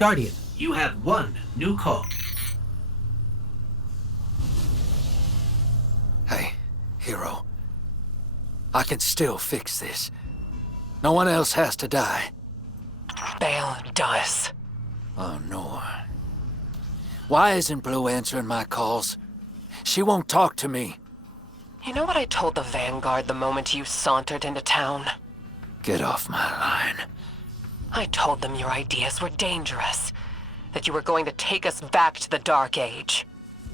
Guardian, you have one new call. Hey, hero. I can still fix this. No one else has to die. Bale does. Oh, no. Why isn't Blue answering my calls? She won't talk to me. You know what I told the Vanguard the moment you sauntered into town? Get off my line. I told them your ideas were dangerous. That you were going to take us back to the Dark Age.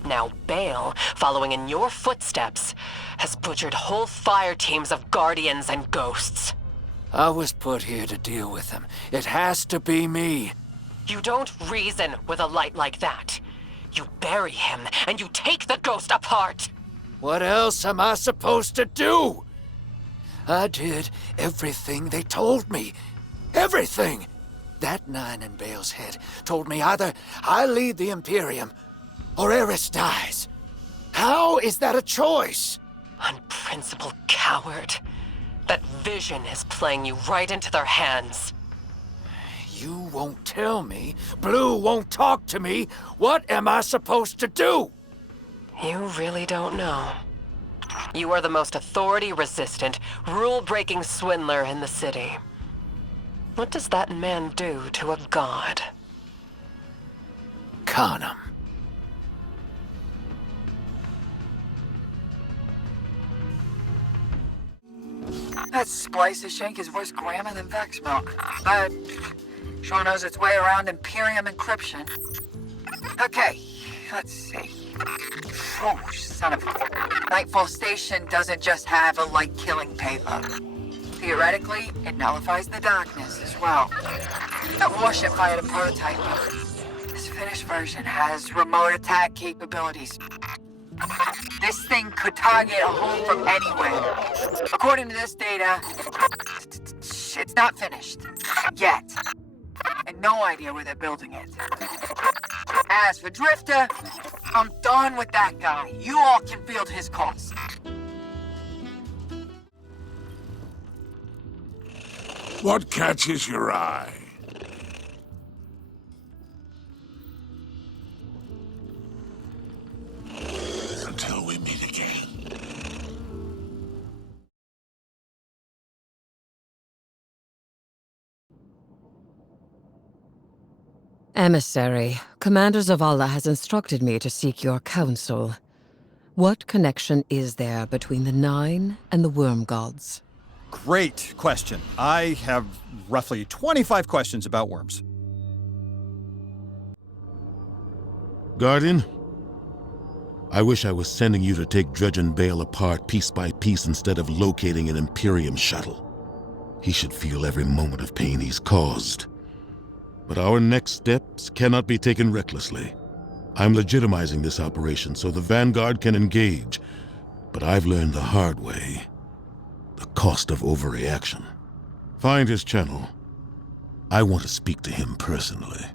Now Bale, following in your footsteps, has butchered whole fire teams of Guardians and Ghosts. I was put here to deal with him. It has to be me. You don't reason with a light like that. You bury him, and you take the Ghost apart! What else am I supposed to do? I did everything they told me. Everything! That 9 in Bale's head told me either I lead the Imperium, or Eris dies. How is that a choice? Unprincipled coward. That vision is playing you right into their hands. You won't tell me. Blue won't talk to me. What am I supposed to do? You really don't know. You are the most authority-resistant, rule-breaking swindler in the city. What does that man do to a god? Con him. That splicer shank is worse grammar than Vex milk. But sure knows its way around Imperium encryption. Okay, let's see. Oh, son of a... Nightfall Station doesn't just have a light-killing payload. Theoretically, it nullifies the darkness as well. That warship fired a prototype. This finished version has remote attack capabilities. This thing could target a home from anywhere. According to this data, it's not finished. Yet. And no idea where they're building it. As for Drifter, I'm done with that guy. You all can field his calls. What catches your eye? Until we meet again. Emissary, Commander Zavala has instructed me to seek your counsel. What connection is there between the Nine and the Worm Gods? Great question. I have roughly 25 questions about worms. Guardian? I wish I was sending you to take Dredge and Bale apart piece by piece instead of locating an Imperium shuttle. He should feel every moment of pain he's caused. But our next steps cannot be taken recklessly. I'm legitimizing this operation so the Vanguard can engage, but I've learned the hard way. The cost of overreaction. Find his channel. I want to speak to him personally.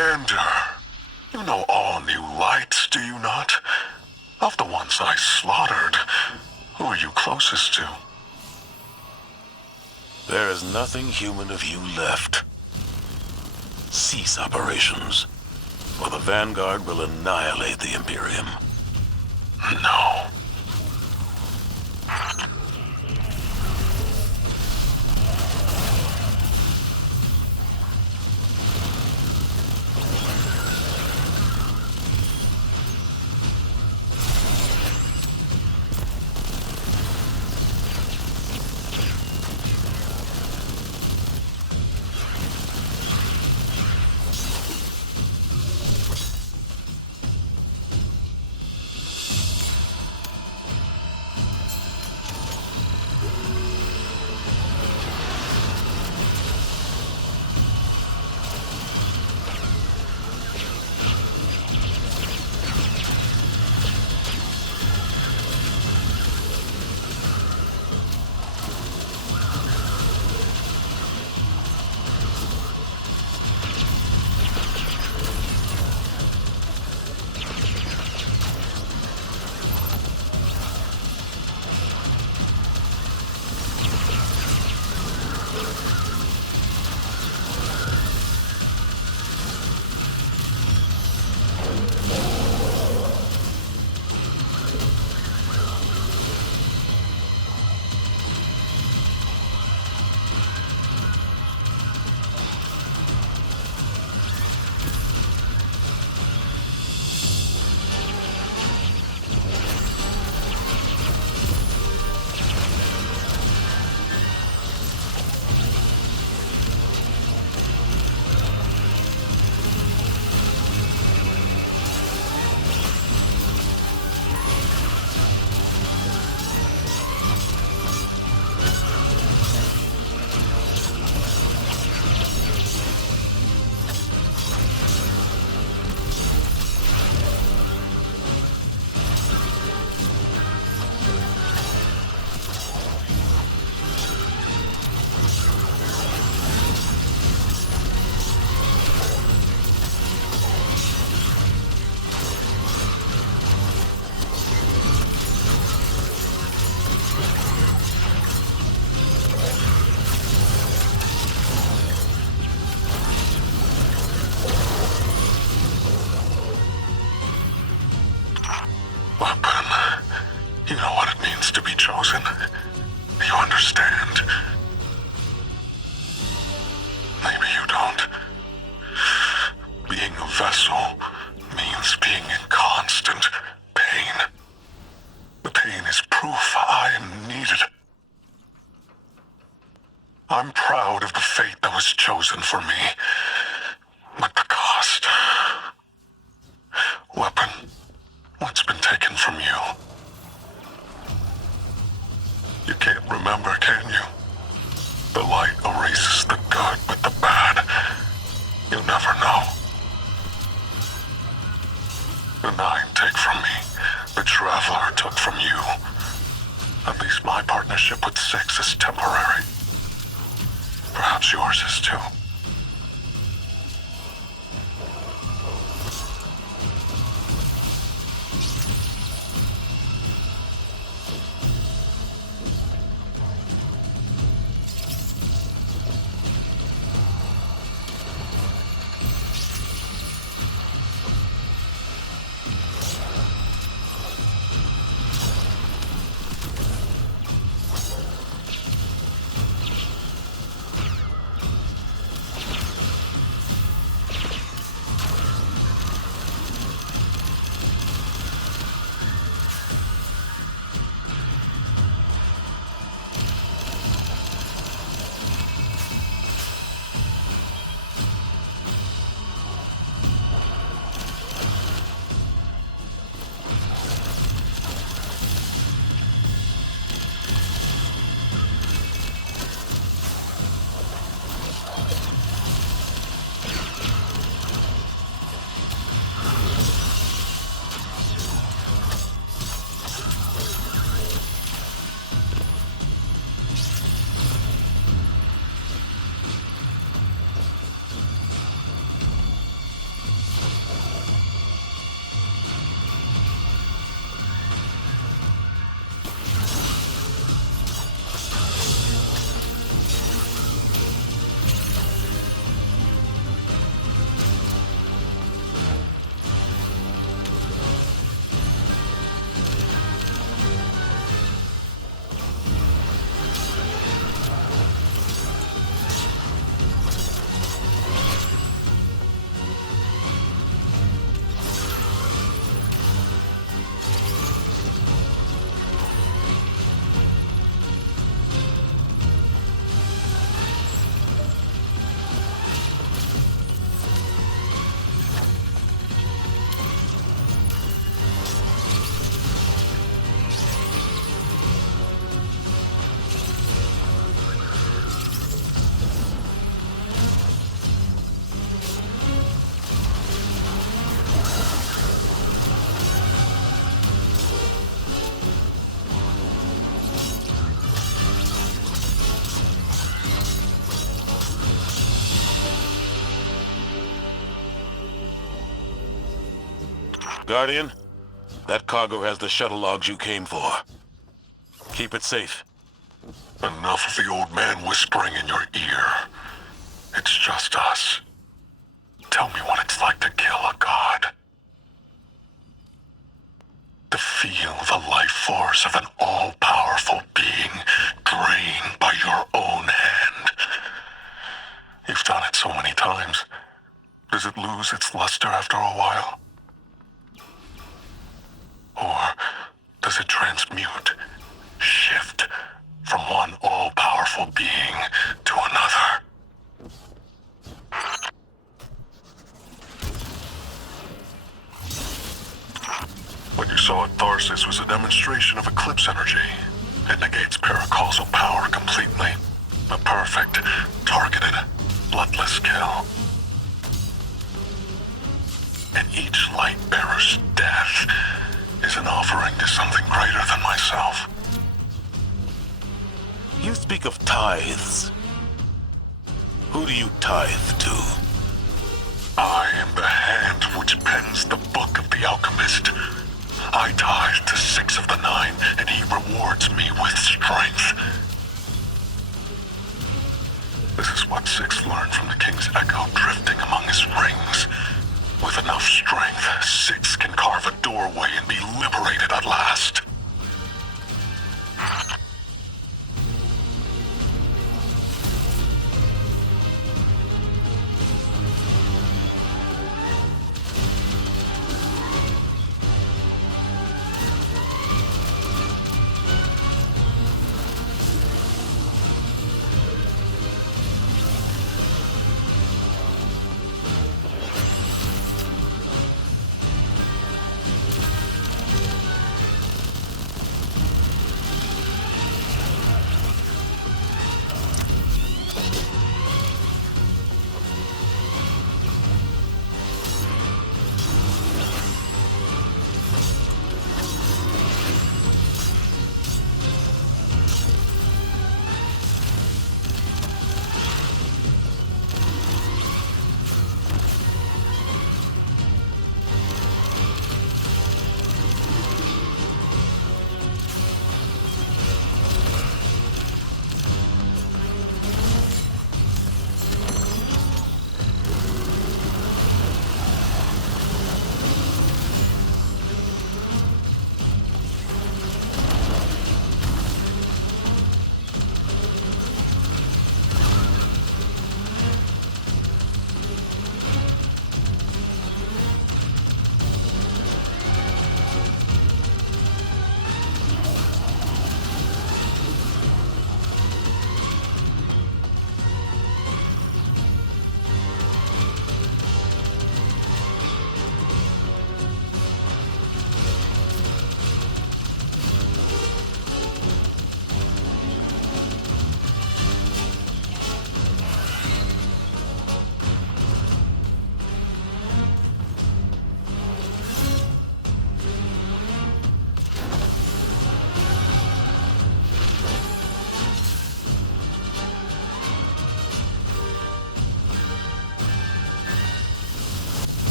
Commander, you know all new lights, do you not? Of the ones I slaughtered, who are you closest to? There is nothing human of you left. Cease operations, or the Vanguard will annihilate the Imperium. No. I'm proud of the fate that was chosen for me. But the cost... Weapon, what's been taken from you? You can't remember, can you? The light erases the good with the bad. You'll never know. The 9 take from me. The Traveler took from you. At least my partnership with 6 is temporary. Perhaps yours is too. Guardian, that cargo has the shuttle logs you came for. Keep it safe. Enough of the old man whispering in your ear. It's just us. Tell me what it's like to kill a god. To feel the life force of an all-powerful being drained by your own hand. You've done it so many times. Does it lose its luster after a while? Or does it transmute, shift from one all-powerful being to another? What you saw at Tharsis was a demonstration of eclipse energy. It negates paracausal power completely. A perfect, targeted, bloodless kill. And each light bearer's death is an offering to something greater than myself. You speak of tithes. Who do you tithe to? I am the hand which pens the book of the alchemist. I tithe to 6 of the 9, and he rewards me with strength. This is what 6 learned from the king's echo drifting among his rings. With enough strength, 6 can carve a doorway and be liberated at last.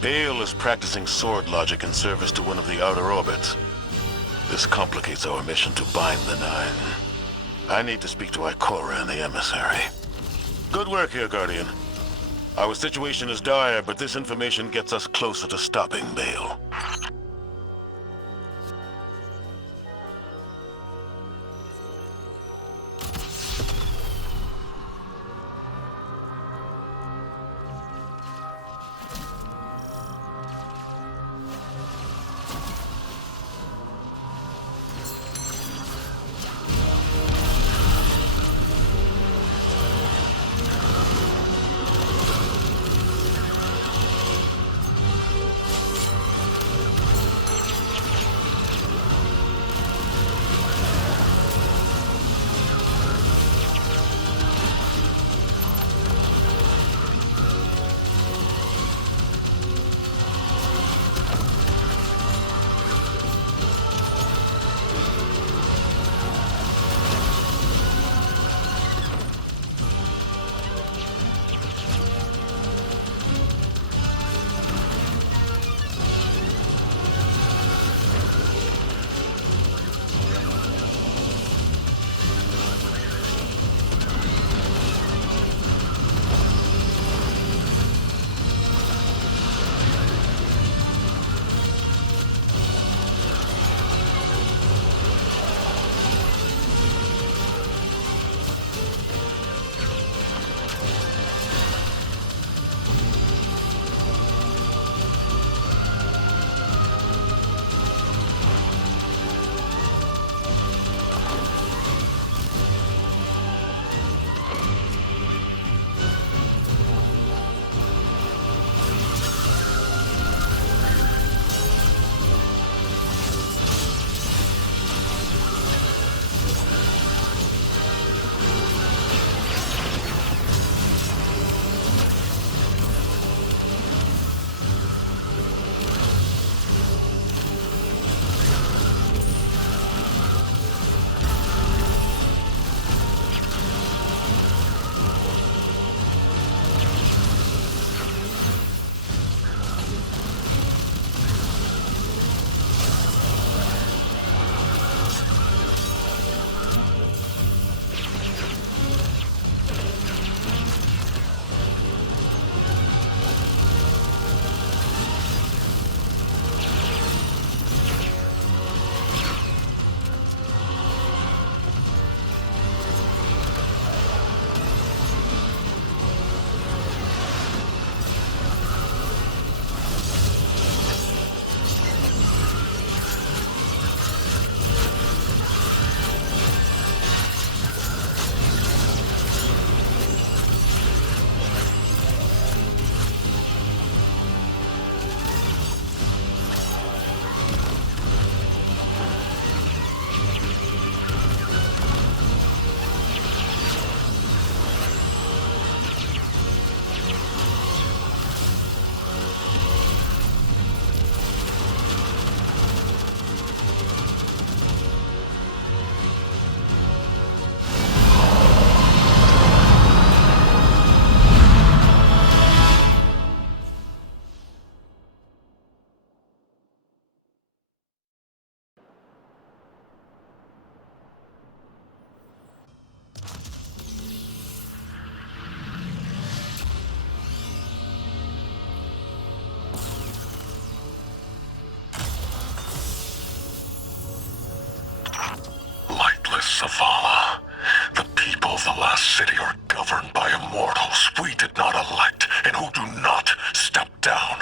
Bale is practicing sword logic in service to one of the outer orbits. This complicates our mission to bind the Nine. I need to speak to Ikora and the emissary. Good work here, Guardian. Our situation is dire, but this information gets us closer to stopping Bale. Savala. The people of the last city are governed by immortals we did not elect and who do not step down.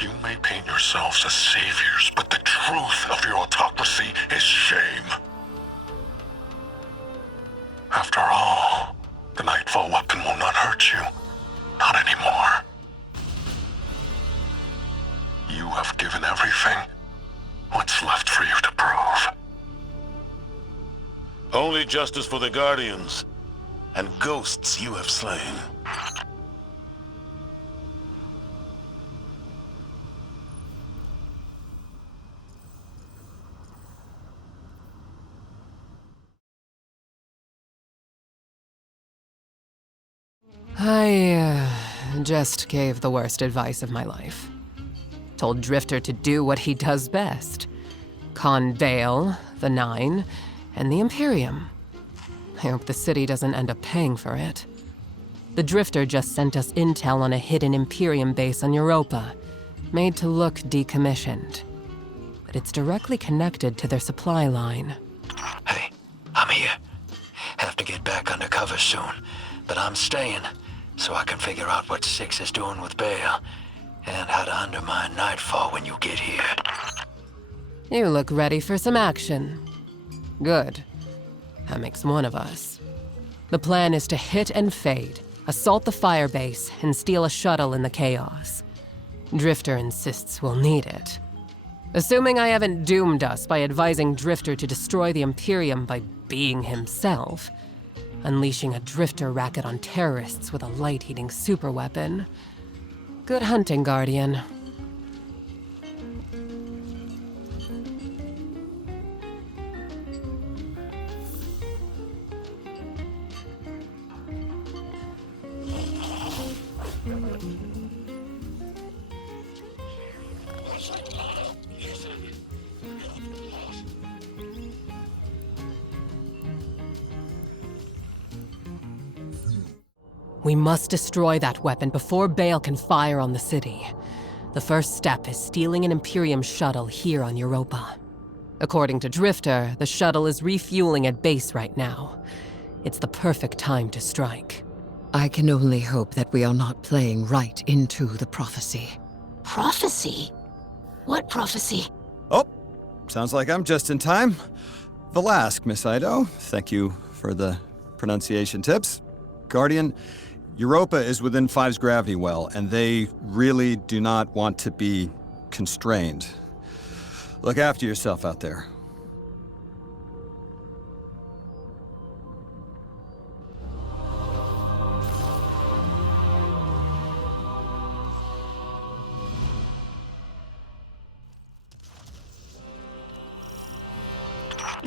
You may paint yourselves as saviors, but the truth of your autocracy is shame. After all, the Nightfall weapon will not hurt you. Not anymore. You have given everything. What's left for you to prove? Only justice for the Guardians, and ghosts you have slain. I just gave the worst advice of my life. Told Drifter to do what he does best. Con Bale, the Nine, and the Imperium. I hope the city doesn't end up paying for it. The Drifter just sent us intel on a hidden Imperium base on Europa, made to look decommissioned. But it's directly connected to their supply line. Hey, I'm here. Have to get back undercover soon, but I'm staying so I can figure out what Six is doing with Bale and how to undermine Nightfall when you get here. You look ready for some action. Good. That makes one of us. The plan is to hit and fade, assault the firebase, and steal a shuttle in the chaos. Drifter insists we'll need it. Assuming I haven't doomed us by advising Drifter to destroy the Imperium by being himself, unleashing a Drifter racket on terrorists with a light-eating superweapon. Good hunting, Guardian. We must destroy that weapon before Bale can fire on the city. The first step is stealing an Imperium shuttle here on Europa. According to Drifter, the shuttle is refueling at base right now. It's the perfect time to strike. I can only hope that we are not playing right into the prophecy. Prophecy? What prophecy? Oh, sounds like I'm just in time. Valask, Miss Ido. Thank you for the pronunciation tips. Guardian, Europa is within Five's gravity well, and they really do not want to be constrained. Look after yourself out there.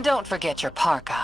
Don't forget your parka.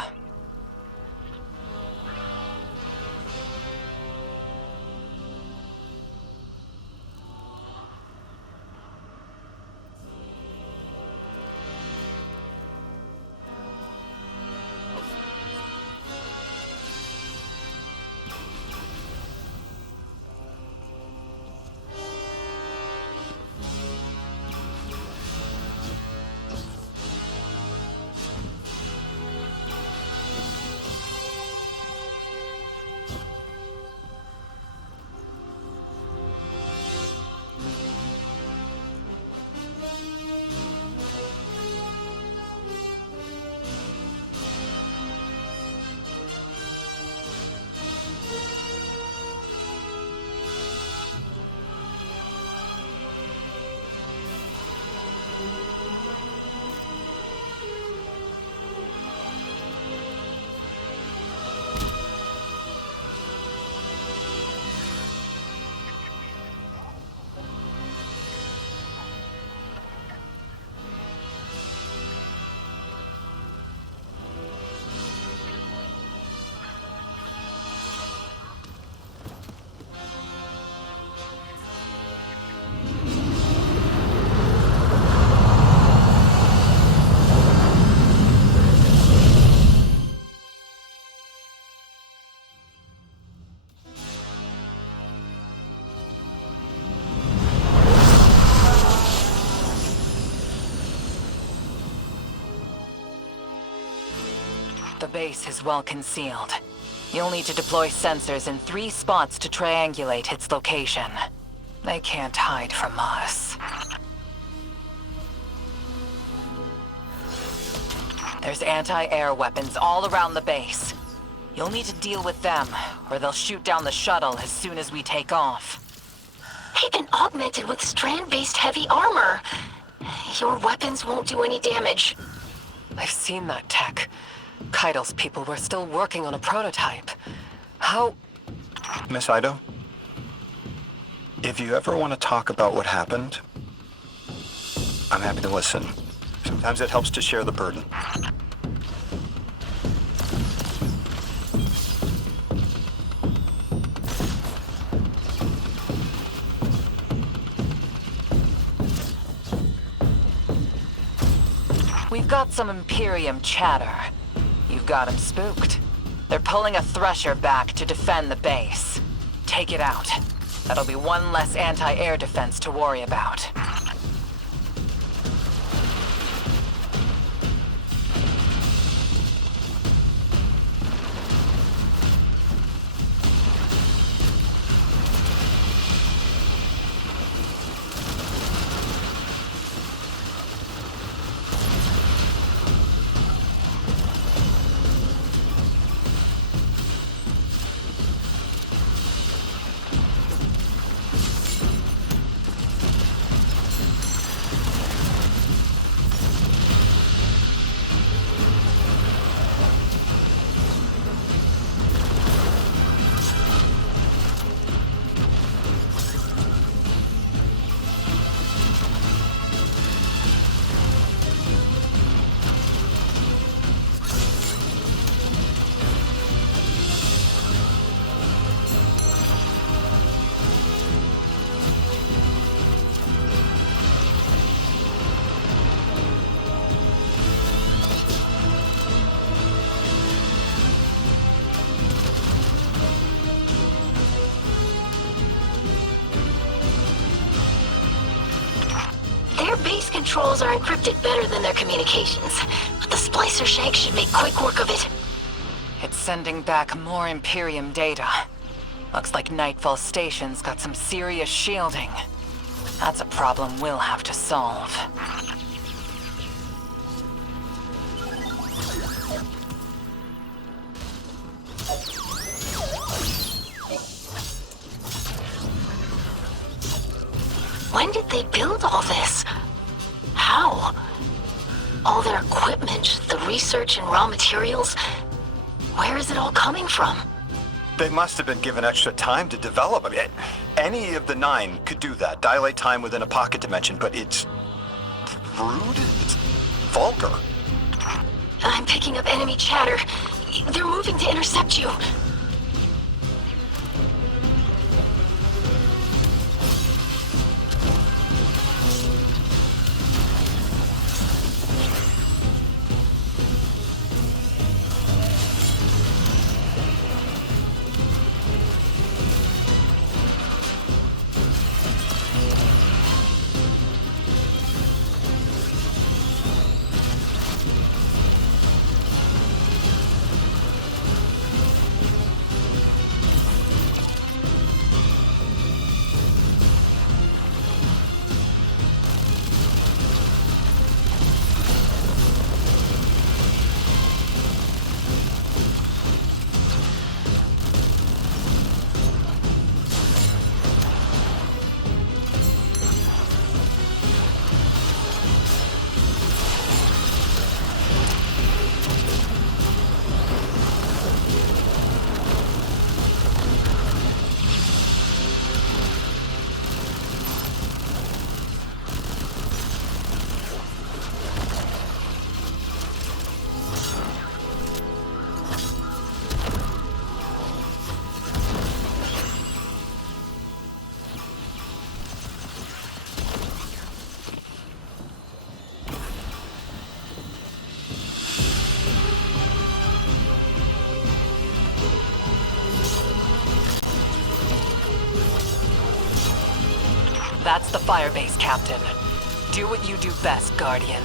The base is well concealed. You'll need to deploy sensors in 3 spots to triangulate its location. They can't hide from us. There's anti-air weapons all around the base. You'll need to deal with them, or they'll shoot down the shuttle as soon as we take off. They've been augmented with strand-based heavy armor. Your weapons won't do any damage. I've seen that tech. Keidel's people were still working on a prototype. How... Miss Ido, if you ever want to talk about what happened, I'm happy to listen. Sometimes it helps to share the burden. They've got some Imperium chatter. You've got them spooked. They're pulling a Thresher back to defend the base. Take it out. That'll be one less anti-air defense to worry about. Their base controls are encrypted better than their communications, but the splicer shank should make quick work of it. It's sending back more Imperium data. Looks like Nightfall Station's got some serious shielding. That's a problem we'll have to solve. When did they build all this? How? All their equipment, the research and raw materials? Where is it all coming from? They must have been given extra time to develop. I mean, any of the 9 could do that. Dilate time within a pocket dimension, but it's rude? It's vulgar. I'm picking up enemy chatter. They're moving to intercept you. That's the firebase, Captain. Do what you do best, Guardian.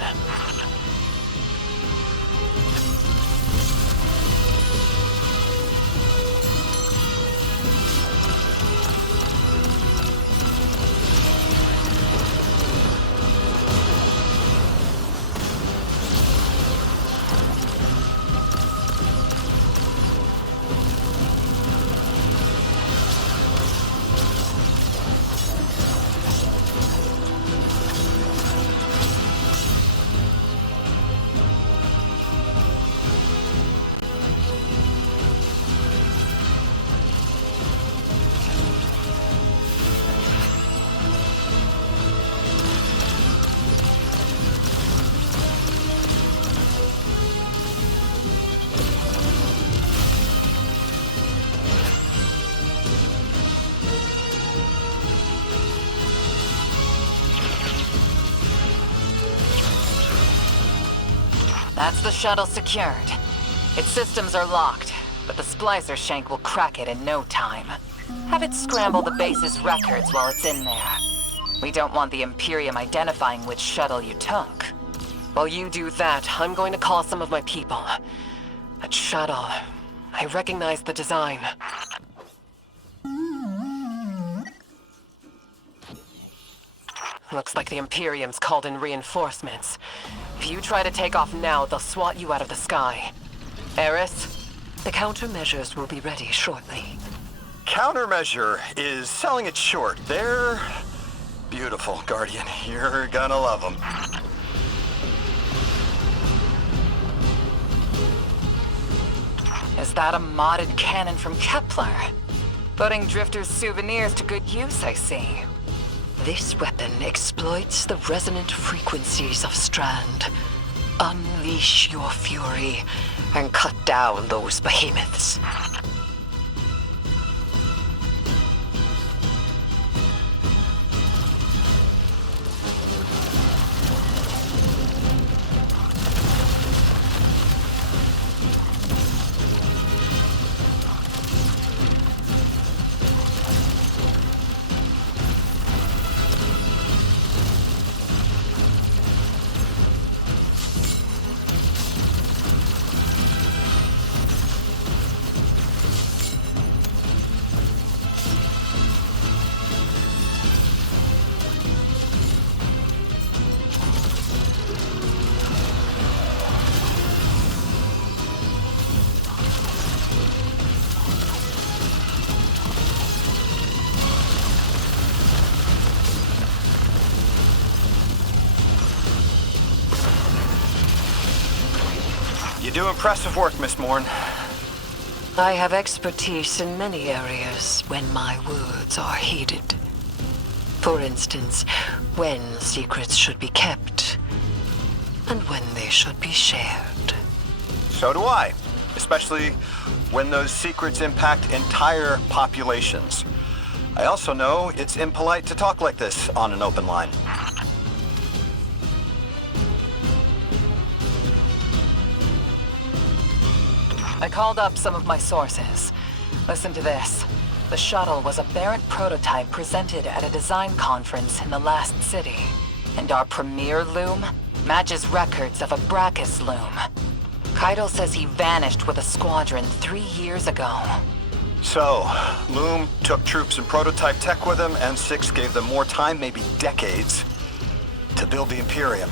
That's the shuttle secured. Its systems are locked, but the splicer shank will crack it in no time. Have it scramble the base's records while it's in there. We don't want the Imperium identifying which shuttle you took. While you do that, I'm going to call some of my people. That shuttle, I recognize the design. Looks like the Imperium's called in reinforcements. If you try to take off now, they'll swat you out of the sky. Eris, the countermeasures will be ready shortly. Countermeasure is selling it short. They're beautiful, Guardian. You're gonna love them. Is that a modded cannon from Kepler? Putting Drifter's souvenirs to good use, I see. This weapon exploits the resonant frequencies of Strand. Unleash your fury and cut down those behemoths. You do impressive work, Miss Morn. I have expertise in many areas when my words are heeded. For instance, when secrets should be kept, and when they should be shared. So do I. Especially when those secrets impact entire populations. I also know it's impolite to talk like this on an open line. I called up some of my sources. Listen to this. The shuttle was a Barrett prototype presented at a design conference in the last city. And our premier loom matches records of a Brachus loom. Keitel says he vanished with a squadron 3 years ago. So, Loom took troops and prototype tech with him, and Six gave them more time, maybe decades, to build the Imperium.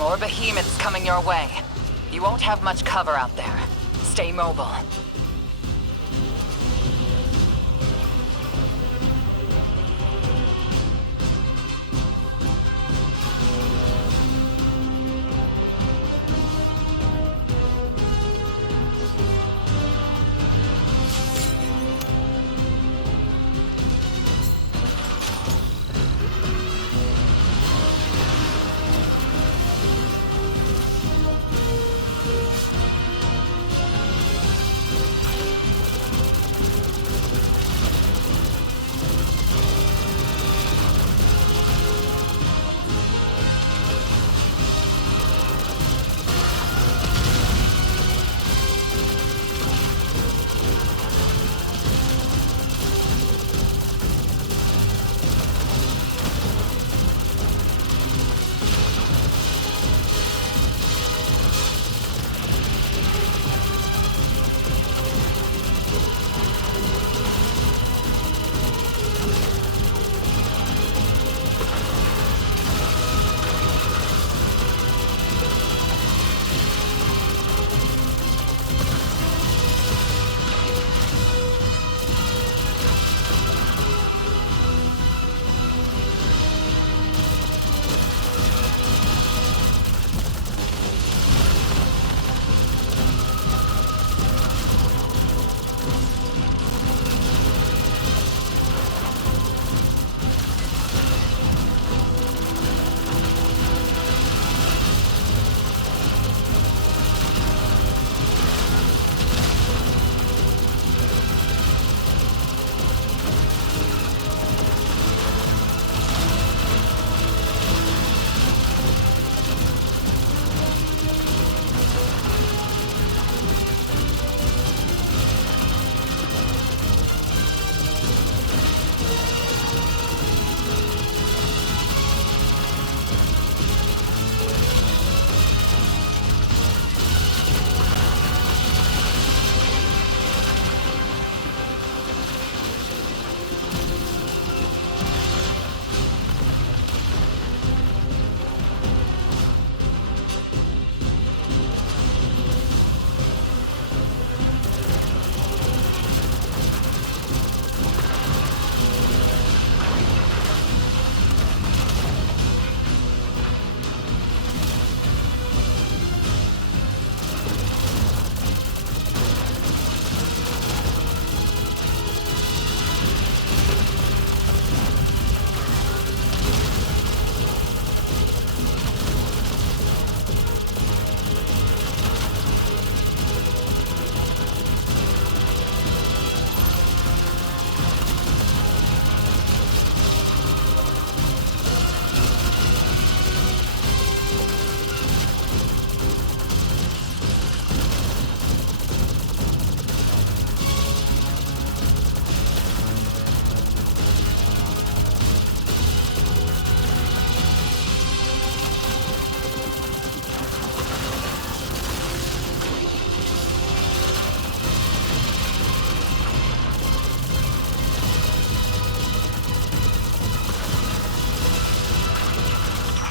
More behemoths coming your way. You won't have much cover out there. Stay mobile.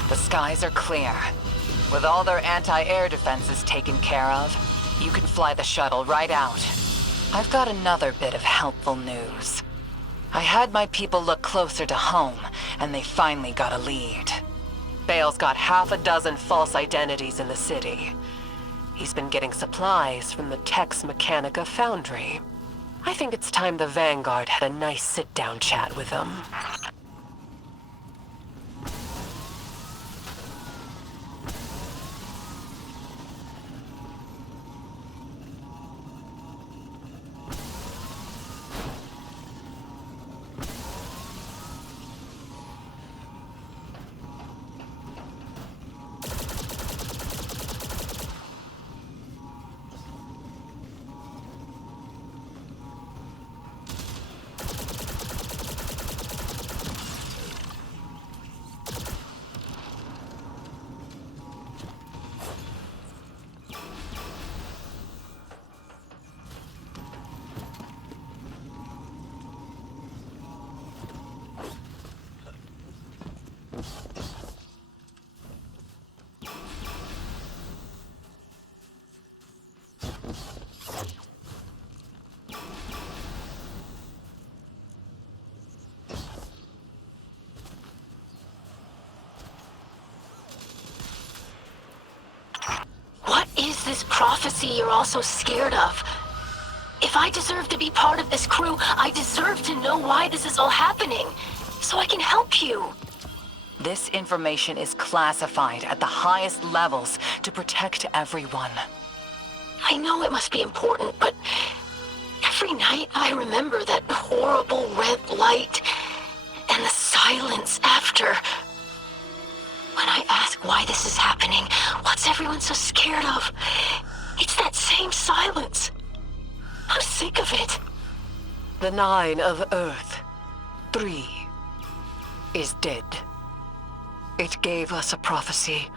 The skies are clear. With all their anti-air defenses taken care of, you can fly the shuttle right out. I've got another bit of helpful news. I had my people look closer to home, and they finally got a lead. Bale's got half a dozen false identities in the city. He's been getting supplies from the Tex Mechanica foundry. I think it's time the Vanguard had a nice sit-down chat with him. prophecy you're all so scared of. If I deserve to be part of this crew, I deserve to know why this is all happening, so I can help you. This information is classified at the highest levels to protect everyone. I know it must be important, but every night I remember that horrible red light and the silence after. When I ask why this is happening, what's everyone so scared of? It's that same silence. I'm sick of it. The 9 of Earth, 3, is dead. It gave us a prophecy.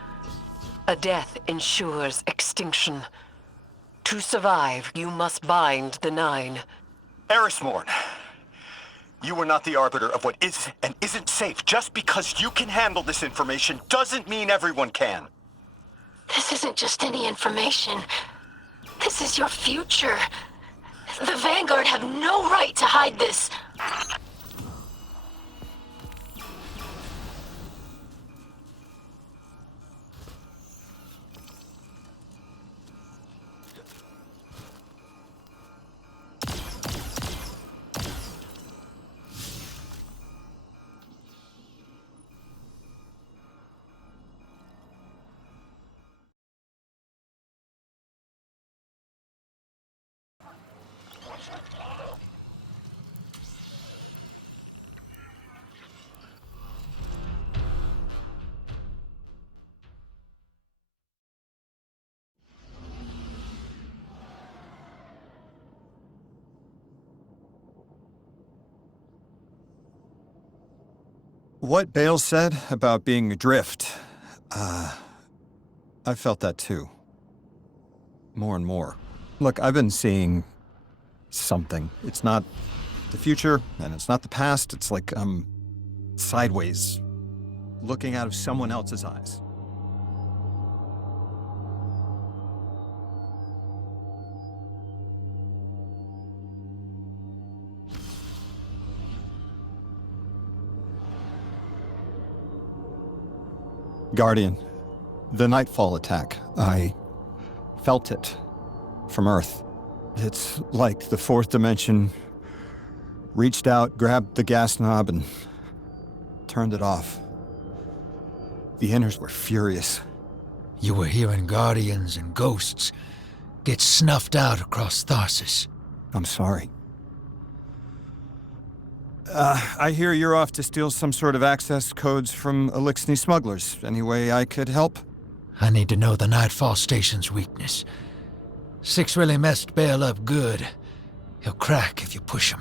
A death ensures extinction. To survive, you must bind the 9. Erismorn, you are not the arbiter of what is and isn't safe. Just because you can handle this information doesn't mean everyone can. This isn't just any information. This is your future. The Vanguard have no right to hide this. What Bale said about being adrift, I felt that too. More and more. Look, I've been seeing something. It's not the future, and it's not the past. It's like I'm sideways, looking out of someone else's eyes. Guardian, the Nightfall attack, I felt it from Earth. It's like the fourth dimension reached out, grabbed the gas knob, and turned it off. The Inners were furious. You were hearing guardians and ghosts get snuffed out across Tharsis. I'm sorry. I hear you're off to steal some sort of access codes from Elixni smugglers. Any way I could help? I need to know the Nightfall Station's weakness. 6 really messed Bale up good. He'll crack if you push him.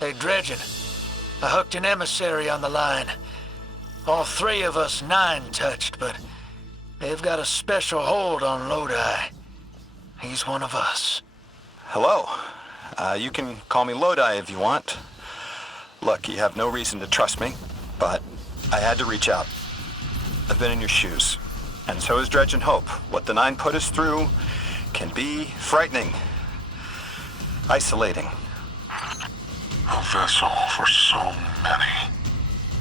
Hey, Dredgen. I hooked an emissary on the line. All 3 of us 9 touched, but they've got a special hold on Lodi. He's one of us. Hello. You can call me Lodi if you want. Look, you have no reason to trust me, but I had to reach out. I've been in your shoes, and so is Dredge and Hope. What the 9 put us through can be frightening, isolating. A vessel for so many.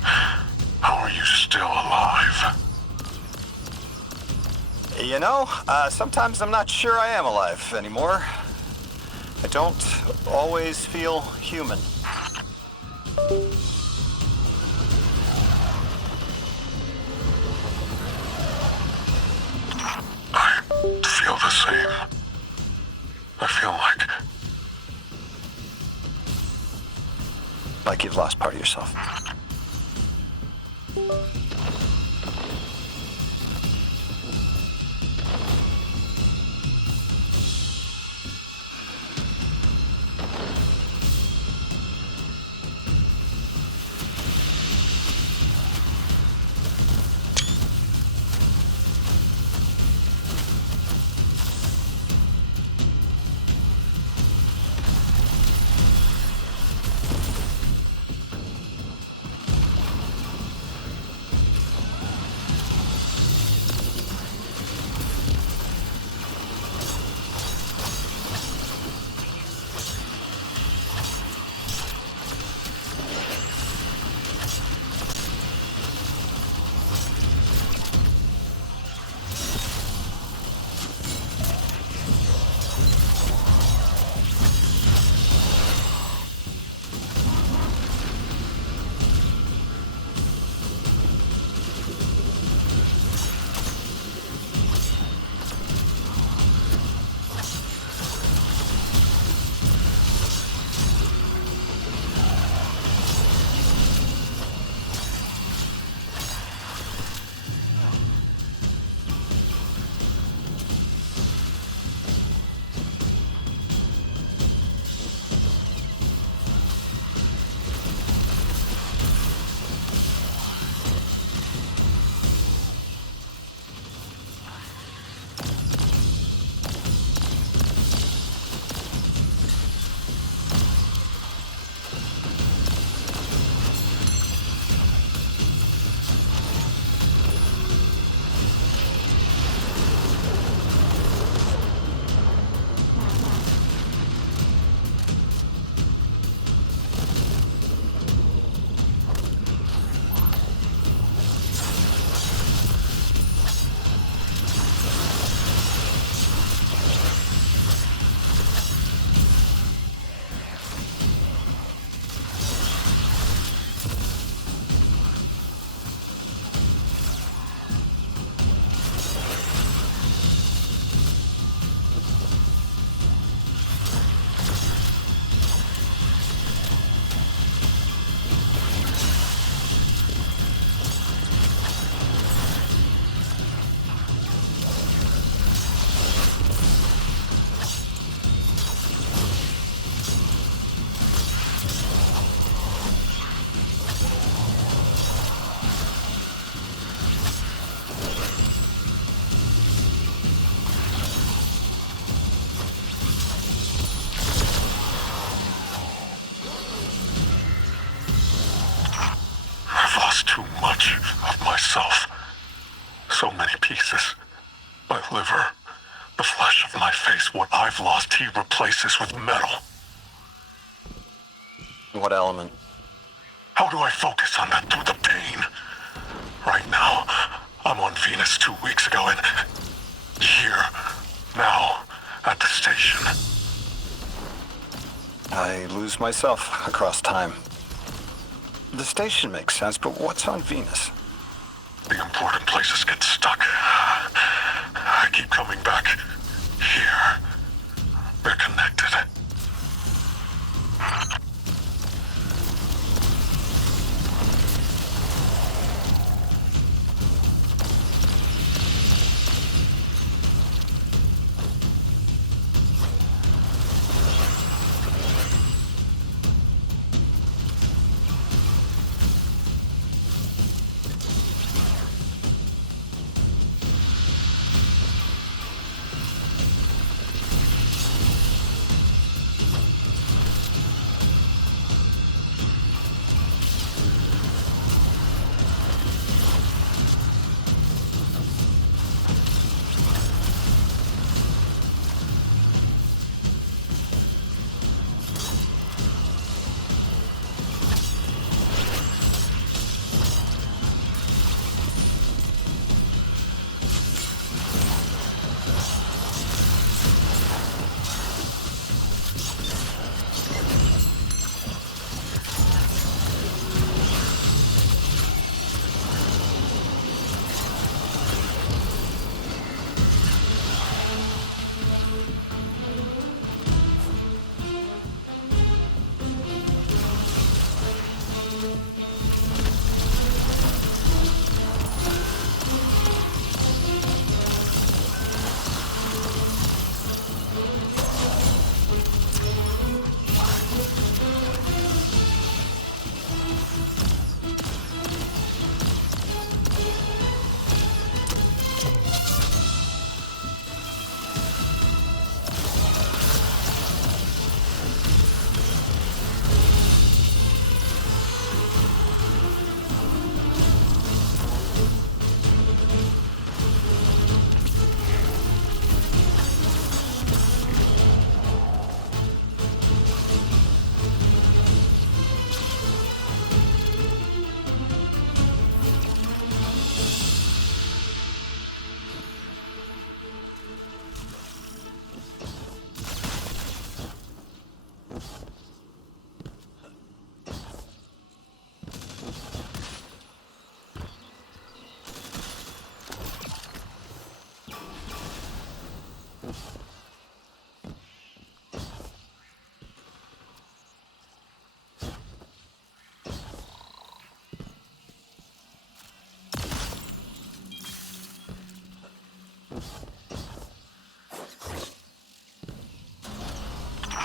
How are you still alive? You know, sometimes I'm not sure I am alive anymore. I don't always feel human. I feel the same. I feel like Like you've lost part of yourself. Too much of myself. So many pieces. My liver, the flesh of my face, what I've lost, he replaces with metal. What element? How do I focus on that through the pain? Right now, I'm on Venus 2 weeks ago and here, now, at the station. I lose myself across time. The station makes sense, but what's on Venus? The important places get stuck. I keep coming back here. They're connected.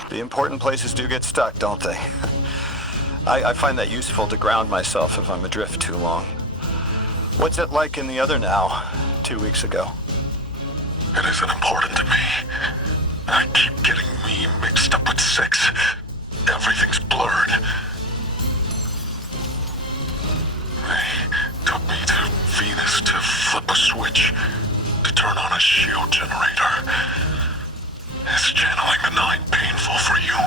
The important places do get stuck, don't they? I find that useful to ground myself if I'm adrift too long. What's it like in the other now, 2 weeks ago? It isn't important to me. I keep getting me mixed up with 6. Everything's blurred. They took me to Venus to flip a switch, to turn on a shield generator. Is channeling the 9 painful for you?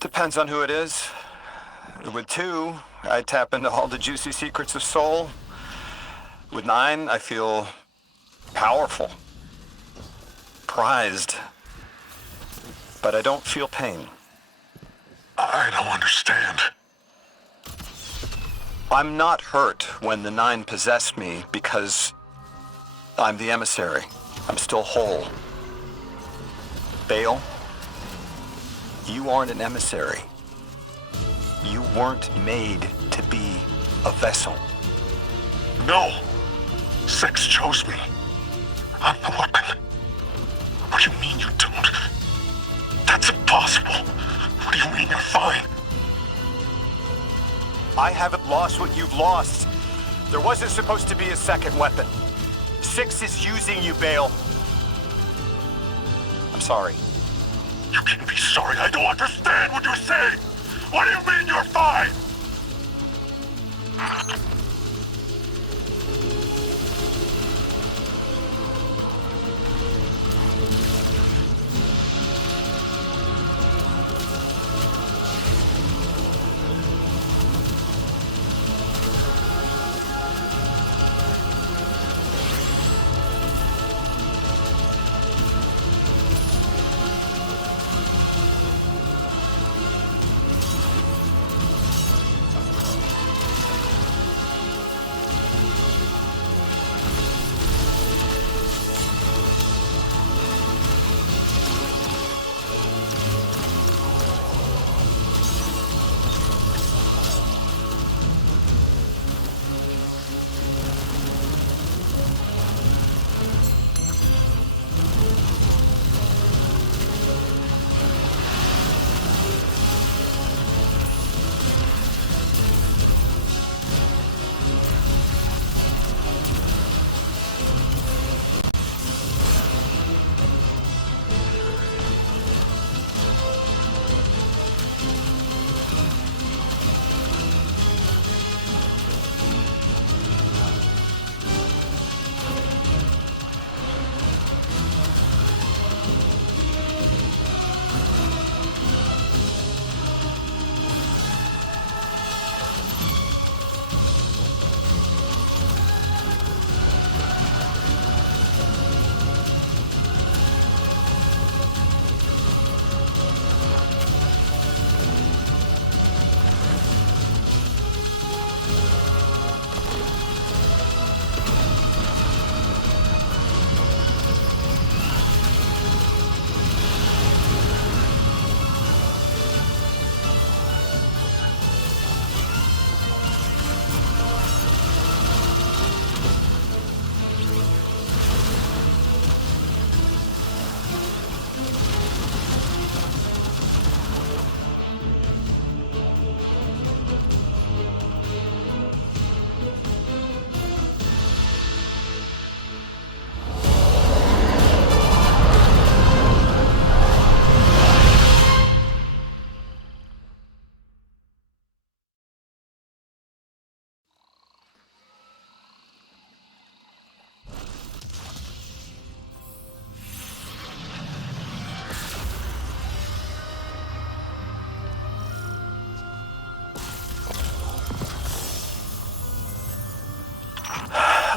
Depends on who it is. With 2, I tap into all the juicy secrets of soul. With 9, I feel powerful, prized, but I don't feel pain. I don't understand. I'm not hurt when the 9 possess me because I'm the emissary. I'm still whole. Bale, you aren't an emissary. You weren't made to be a vessel. No. 6 chose me. I'm the weapon. What do you mean you don't? That's impossible. What do you mean you're fine? I haven't lost what you've lost. There wasn't supposed to be a second weapon. 6 is using you, Bale. I'm sorry. You can be sorry. I don't understand what you're saying. What do you mean you're fine?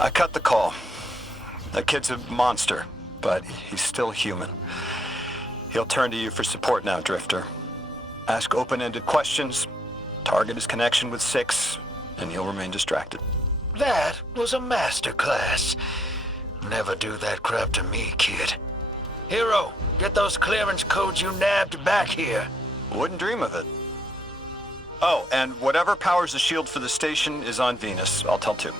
I cut the call. That kid's a monster, but he's still human. He'll turn to you for support now, Drifter. Ask open-ended questions, target his connection with Six, and he'll remain distracted. That was a masterclass. Never do that crap to me, kid. Hero, get those clearance codes you nabbed back here. Wouldn't dream of it. Oh, and whatever powers the shield for the station is on Venus. I'll tell too.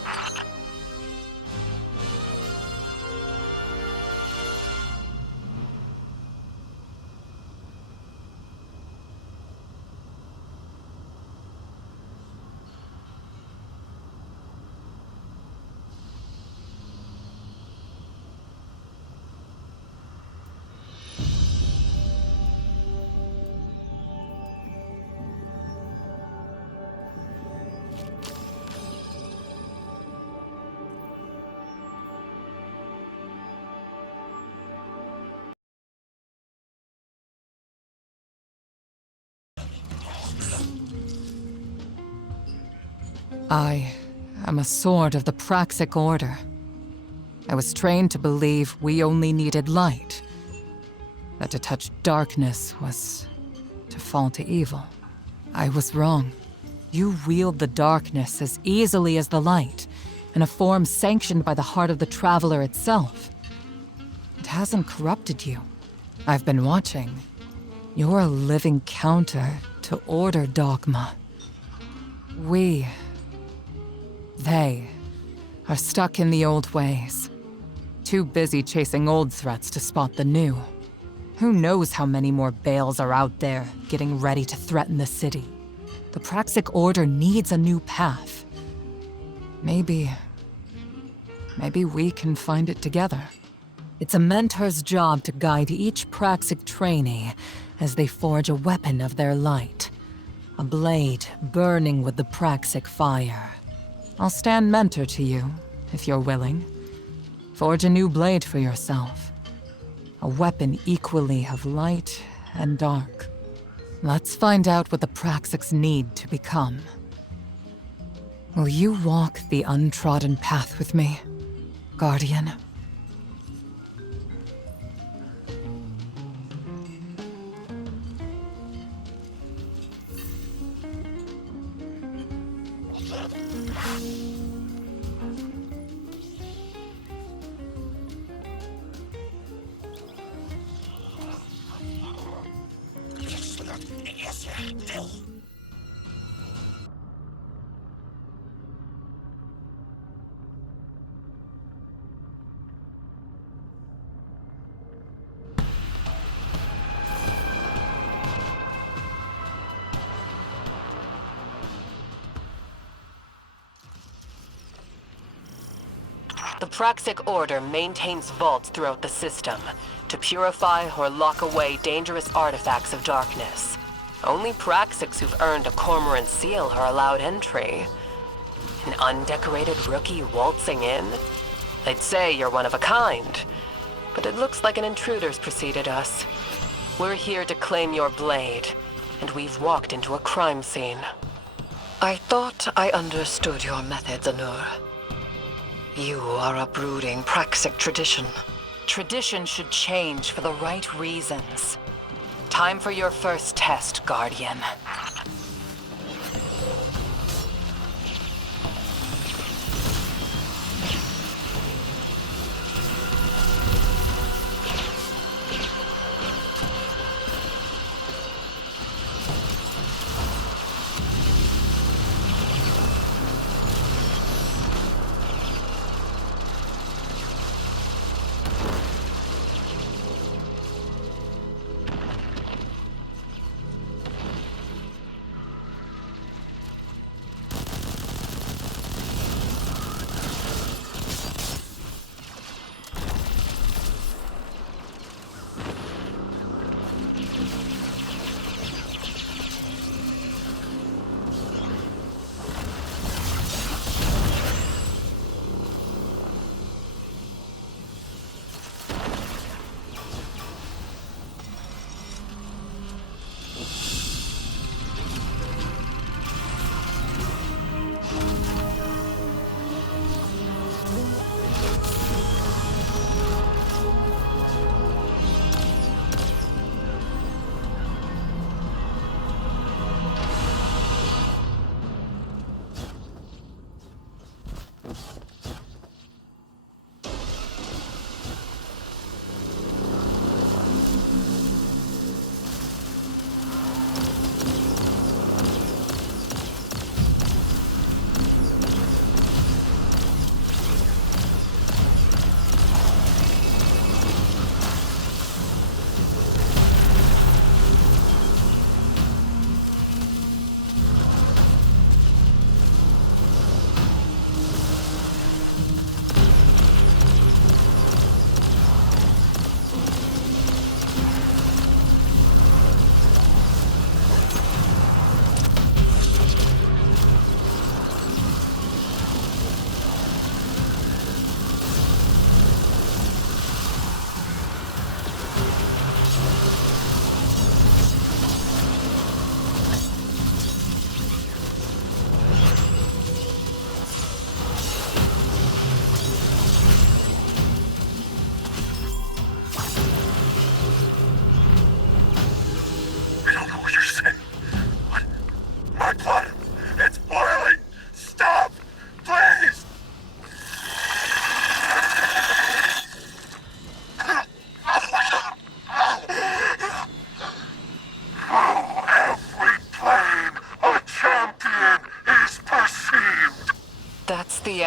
I am a sword of the Praxic Order. I was trained to believe we only needed light. That to touch darkness was to fall to evil. I was wrong. You wield the darkness as easily as the light, in a form sanctioned by the heart of the Traveler itself. It hasn't corrupted you. I've been watching. You're a living counter to Order dogma. They are stuck in the old ways. Too busy chasing old threats to spot the new. Who knows how many more Bales are out there, getting ready to threaten the city. The Praxic Order needs a new path. Maybe we can find it together. It's a mentor's job to guide each Praxic trainee as they forge a weapon of their light. A blade burning with the Praxic fire. I'll stand mentor to you, if you're willing. Forge a new blade for yourself. A weapon equally of light and dark. Let's find out what the Praxics need to become. Will you walk the untrodden path with me, Guardian? The Praxic Order maintains vaults throughout the system to purify or lock away dangerous artifacts of darkness. Only Praxics who've earned a Cormorant seal are allowed entry. An undecorated rookie waltzing in? They'd say you're one of a kind, but it looks like an intruder's preceded us. We're here to claim your blade, and we've walked into a crime scene. I thought I understood your methods, Anur. You are uprooting Praxic tradition. Tradition should change for the right reasons. Time for your first test, Guardian.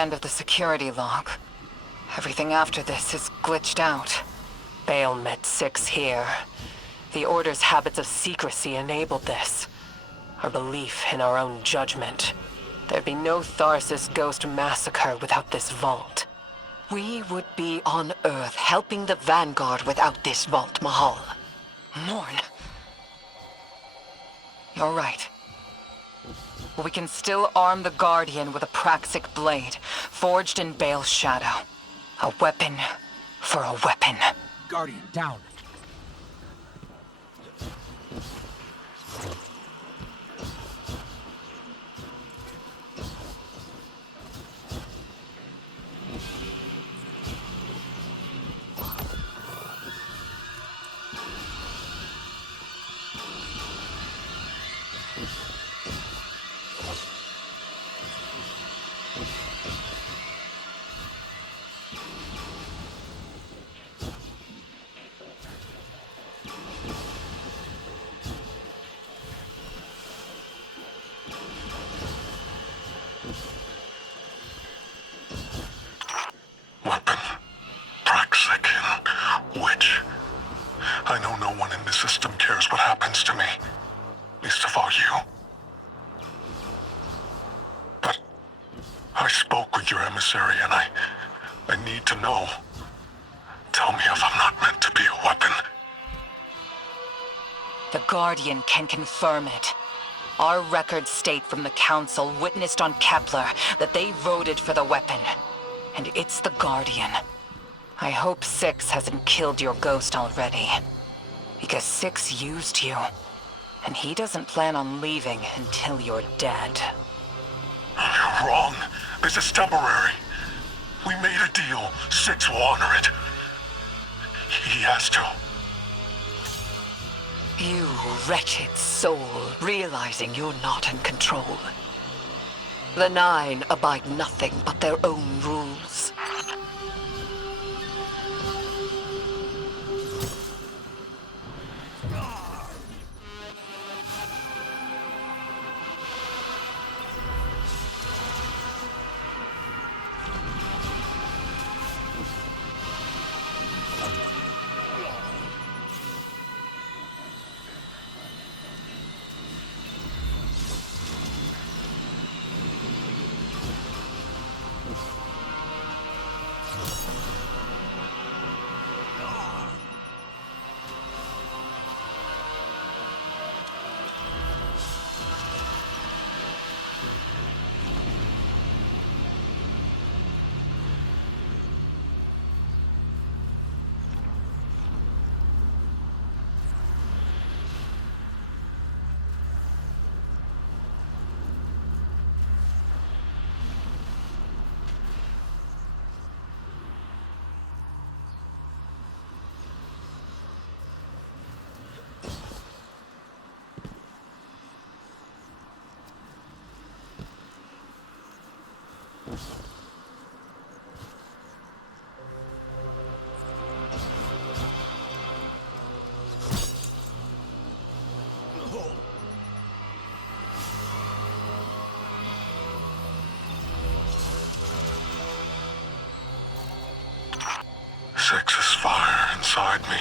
end of the security log. Everything after this is glitched out. Bale met 6 here. The Order's habits of secrecy enabled this. Our belief in our own judgment. There'd be no Tharsis Ghost massacre without this vault. We would be on Earth helping the Vanguard without this vault, Mahal. Morn. You're right. We can still arm the Guardian with a Praxic blade, forged in Bale's shadow. A weapon for a weapon. Guardian, down. Weapon. Praxic. Witch. I know no one in the system cares what happens to me. Least of all you. But I spoke with your emissary and I need to know. Tell me if I'm not meant to be a weapon. The Guardian can confirm it. Our records state from the Council witnessed on Kepler that they voted for the weapon. And it's the Guardian. I hope 6 hasn't killed your ghost already. Because 6 used you. And he doesn't plan on leaving until you're dead. You're wrong. This is temporary. We made a deal. 6 will honor it. He has to. You wretched soul, realizing you're not in control. The 9 abide nothing but their own rules. Six's fire inside me,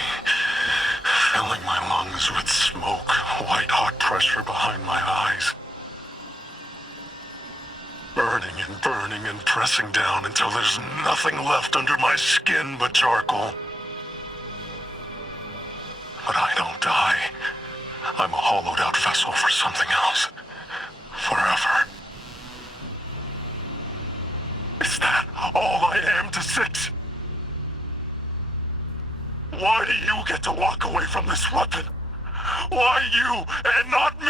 filling my lungs with smoke, white-hot pressure behind my eyes. Burning and burning and pressing down until there's nothing left under my skin but charcoal. But I don't die. I'm a hollowed-out vessel for something else. Forever. Is that all I am to 6? Why do you get to walk away from this weapon? Why you and not me?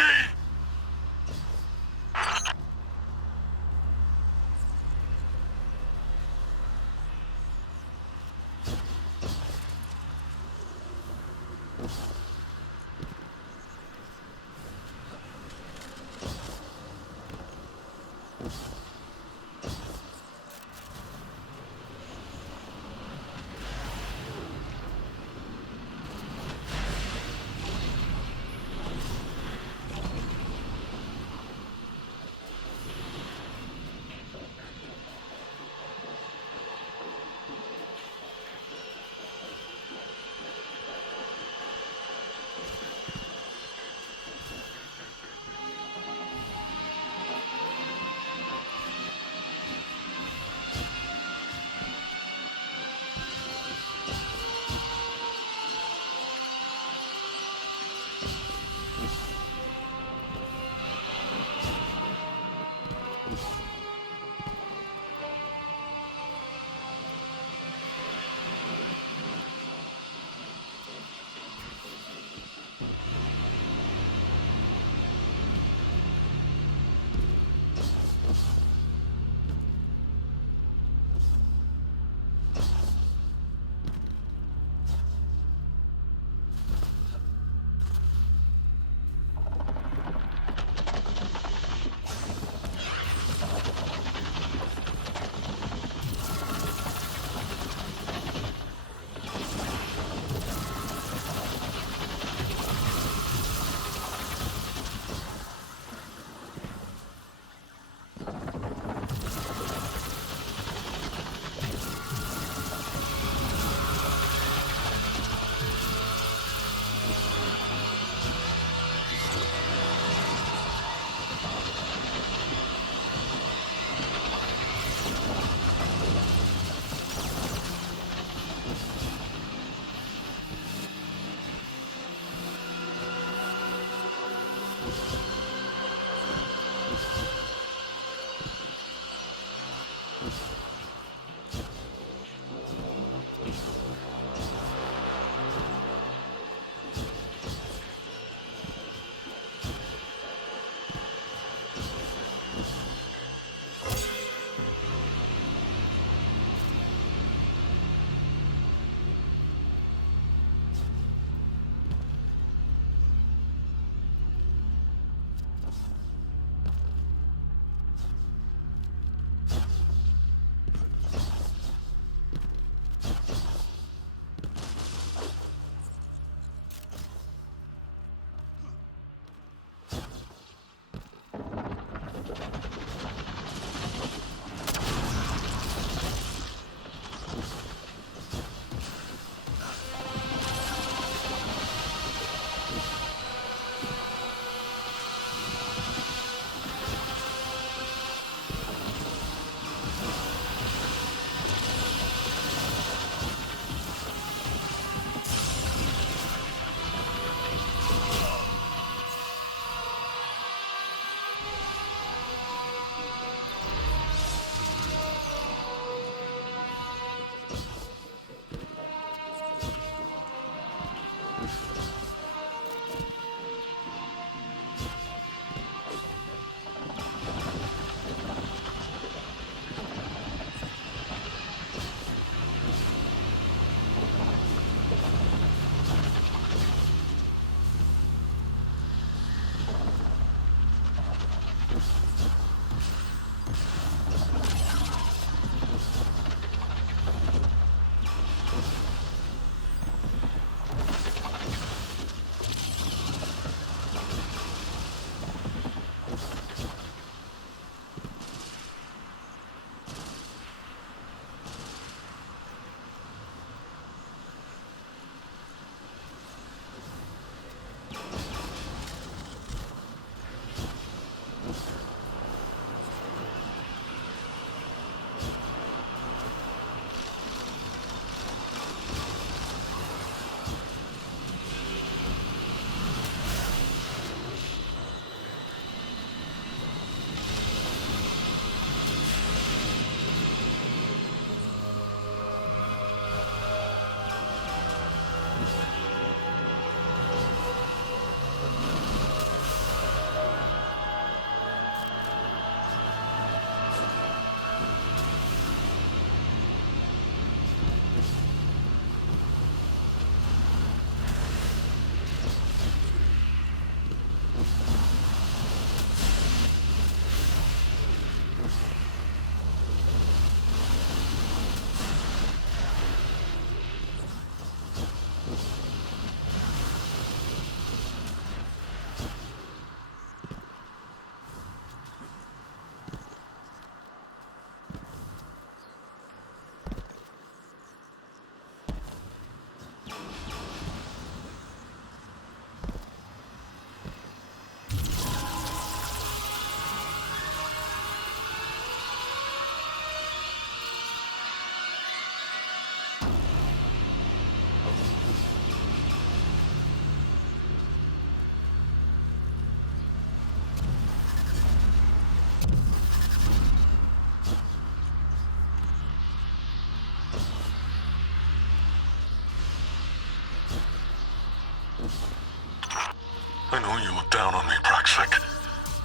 toxic.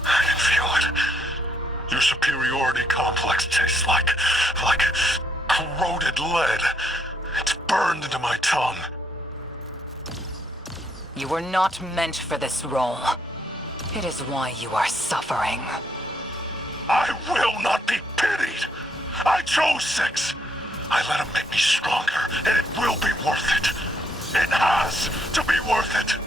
I can feel it. Your superiority complex tastes like corroded lead. It's burned into my tongue. You were not meant for this role. It is why you are suffering. I will not be pitied. I chose 6. I let him make me stronger, and it will be worth it. It has to be worth it.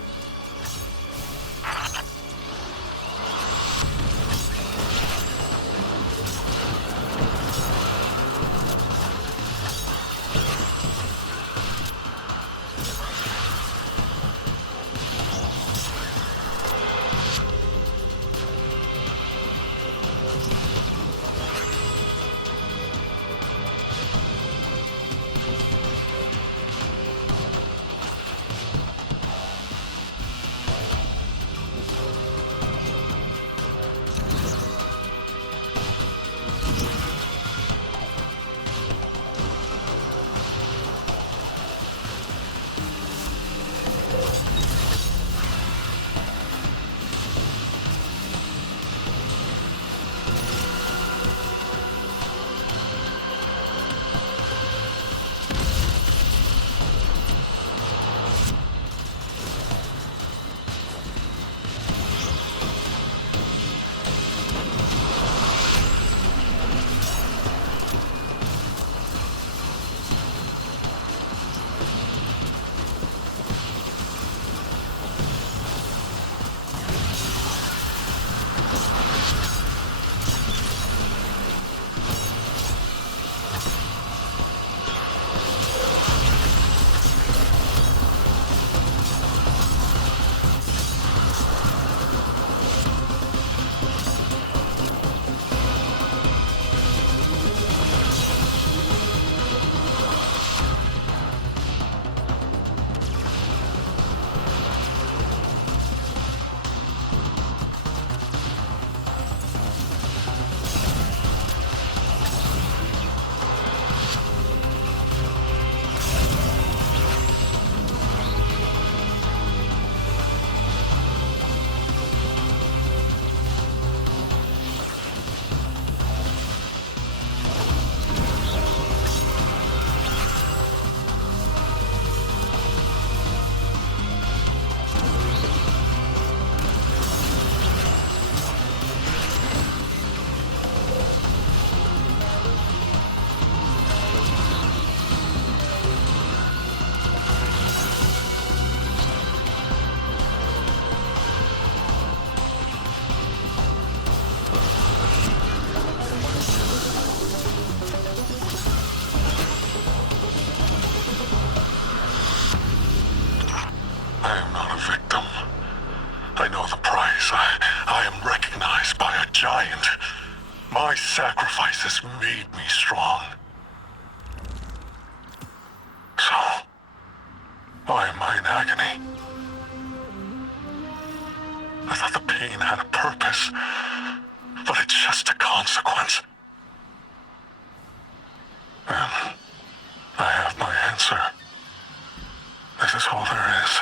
giant. My sacrifices made me strong. So, why am I in agony? I thought the pain had a purpose, but it's just a consequence. And I have my answer. This is all there is.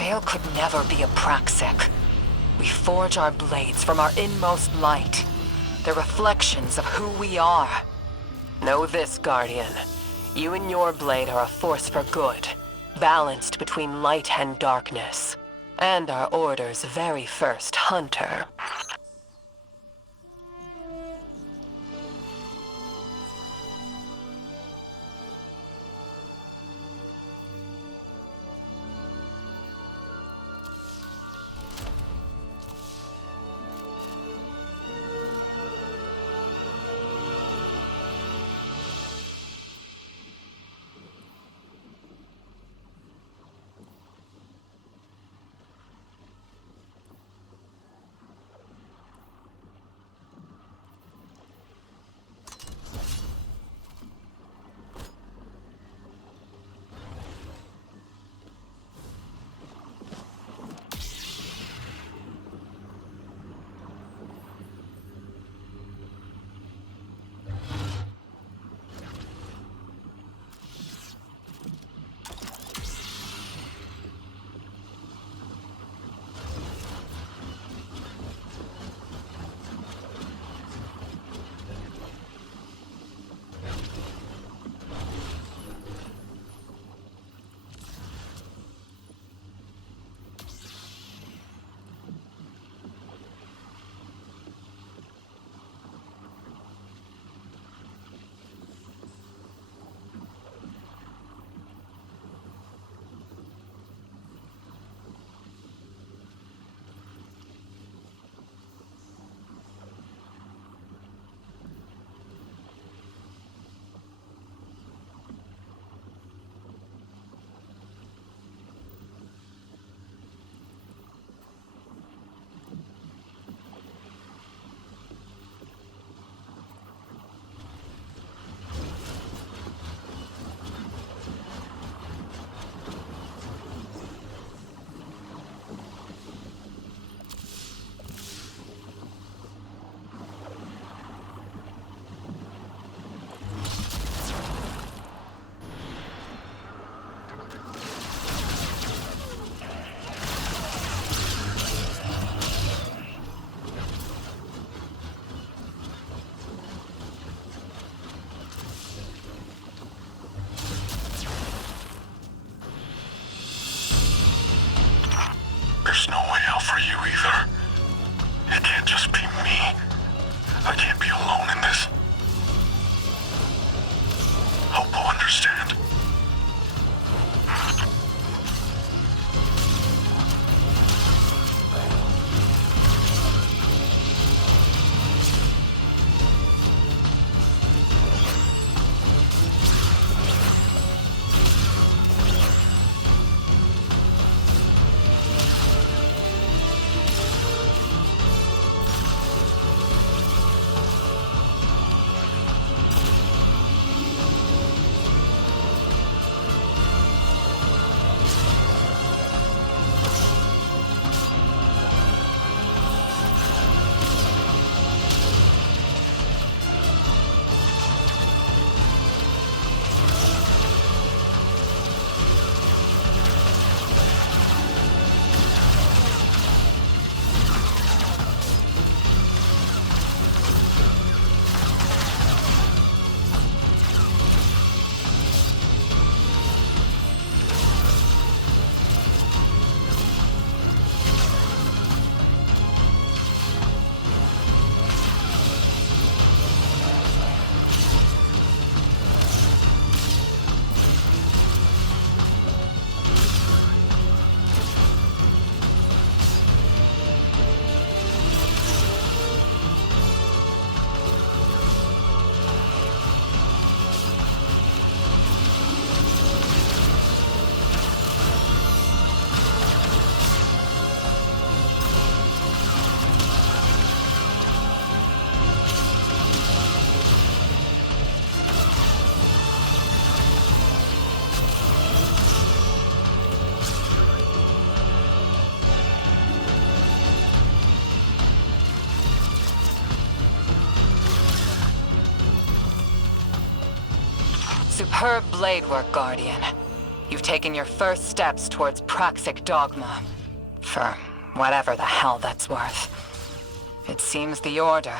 Bale could never be a Praxic. We forge our blades from our inmost light. They're reflections of who we are. Know this, Guardian. You and your blade are a force for good, balanced between light and darkness. And our Order's very first hunter. Superb blade work, Guardian. You've taken your first steps towards praxic dogma. For whatever the hell that's worth. It seems the Order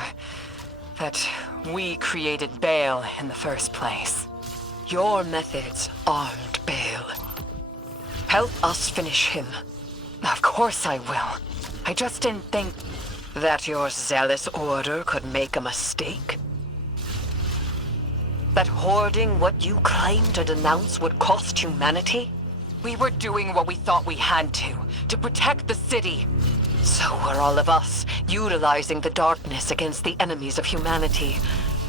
that we created Bale in the first place. Your methods armed Bale. Help us finish him. Of course I will. I just didn't think That your zealous order could make a mistake? That hoarding what you claim to denounce would cost humanity? we were doing what we thought we had to protect the city. So were all of us, utilizing the darkness against the enemies of humanity,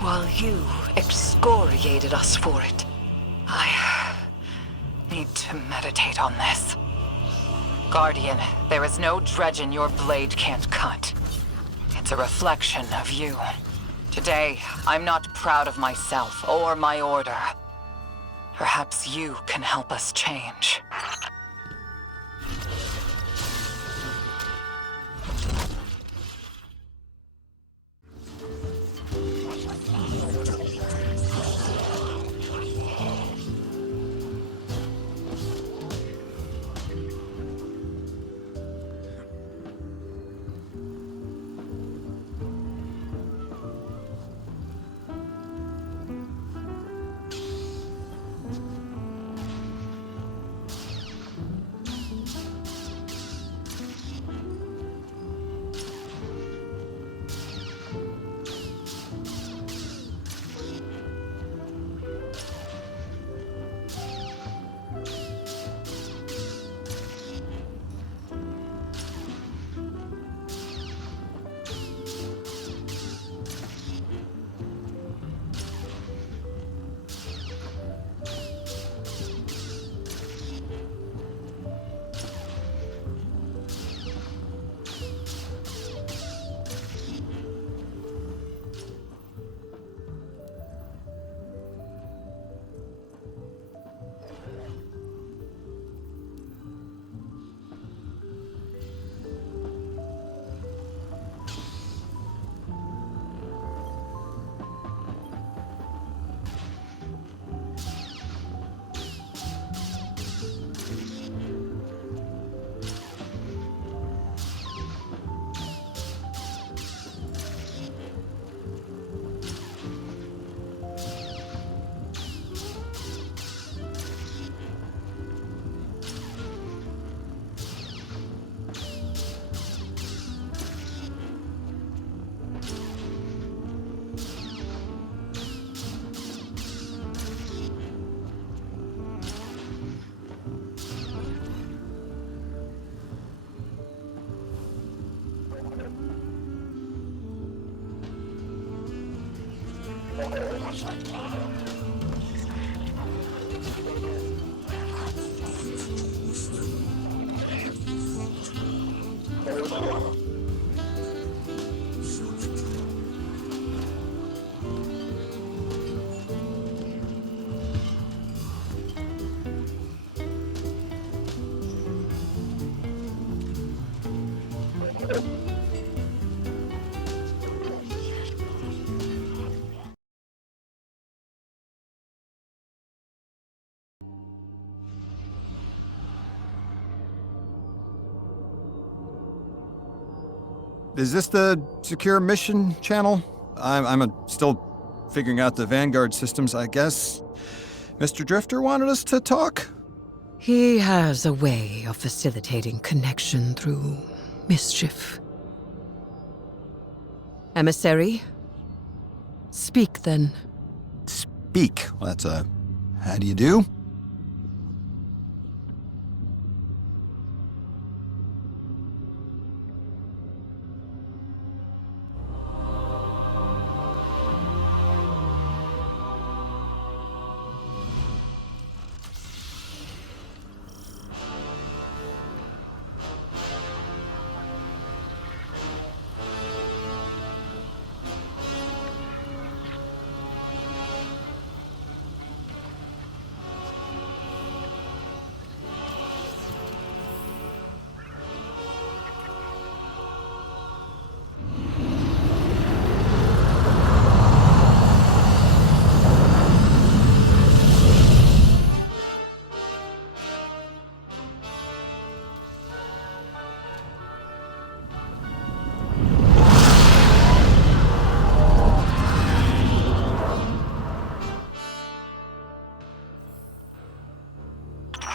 while you excoriated us for it. I need to meditate on this. Guardian, there is no dredgen your blade can't cut. It's a reflection of you. Today, I'm not proud of myself or my order. Perhaps you can help us change. Is this the secure mission channel? I'm still figuring out the Vanguard systems, I guess. Mr. Drifter wanted us to talk? He has a way of facilitating connection through mischief. Emissary? Speak then. Speak. Well, that's a... How do you do?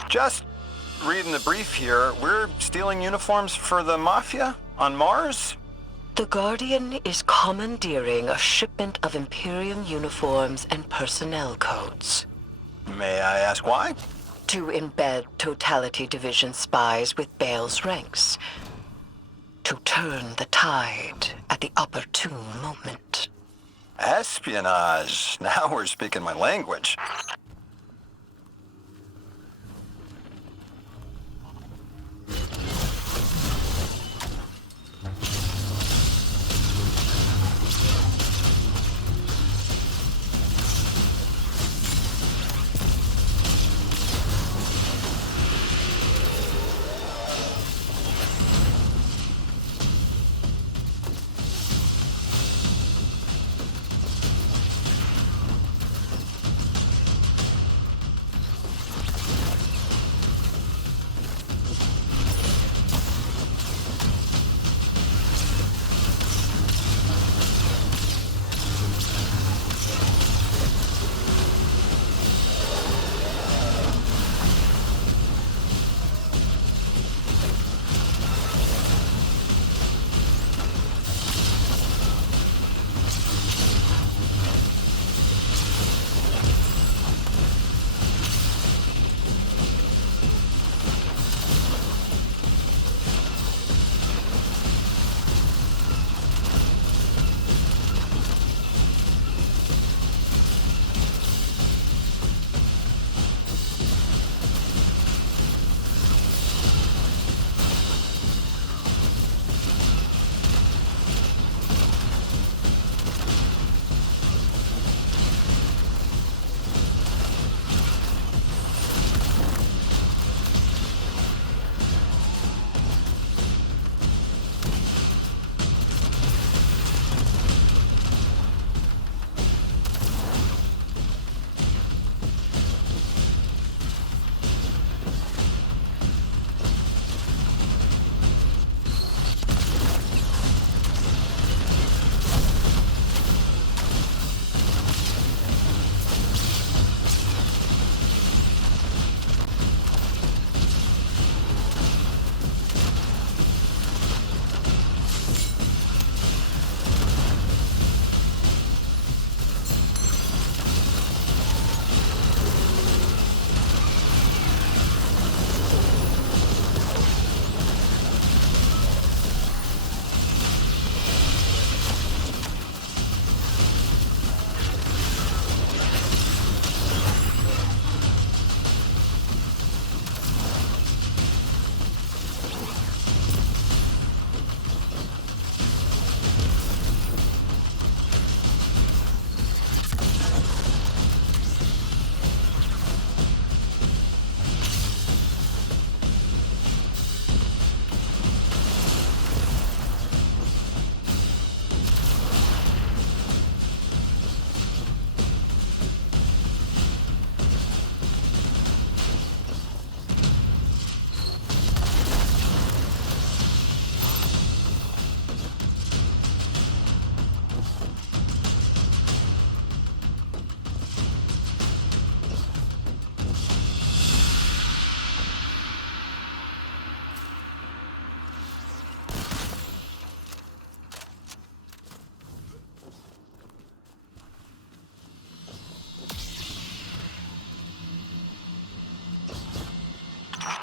Just reading the brief here, we're stealing uniforms for the Mafia on Mars? The Guardian is commandeering a shipment of Imperium uniforms and personnel codes. May I ask why? To embed Totality Division spies with Bale's ranks. To turn the tide at the opportune moment. Espionage. Now we're speaking my language.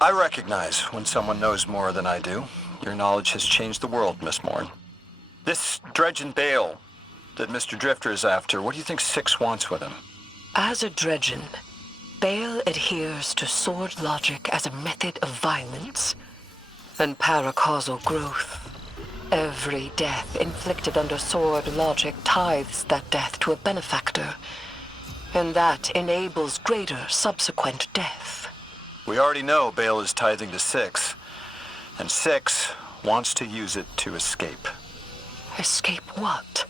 I recognize when someone knows more than I do. Your knowledge has changed the world, Miss Morn. This Dredge and Bale that Mr. Drifter is after, what do you think Six wants with him? As a Dredgen, Bale adheres to sword logic as a method of violence and paracausal growth. Every death inflicted under sword logic tithes that death to a benefactor, and that enables greater subsequent death. We already know Bale is tithing to Six, and Six wants to use it to escape. Escape what?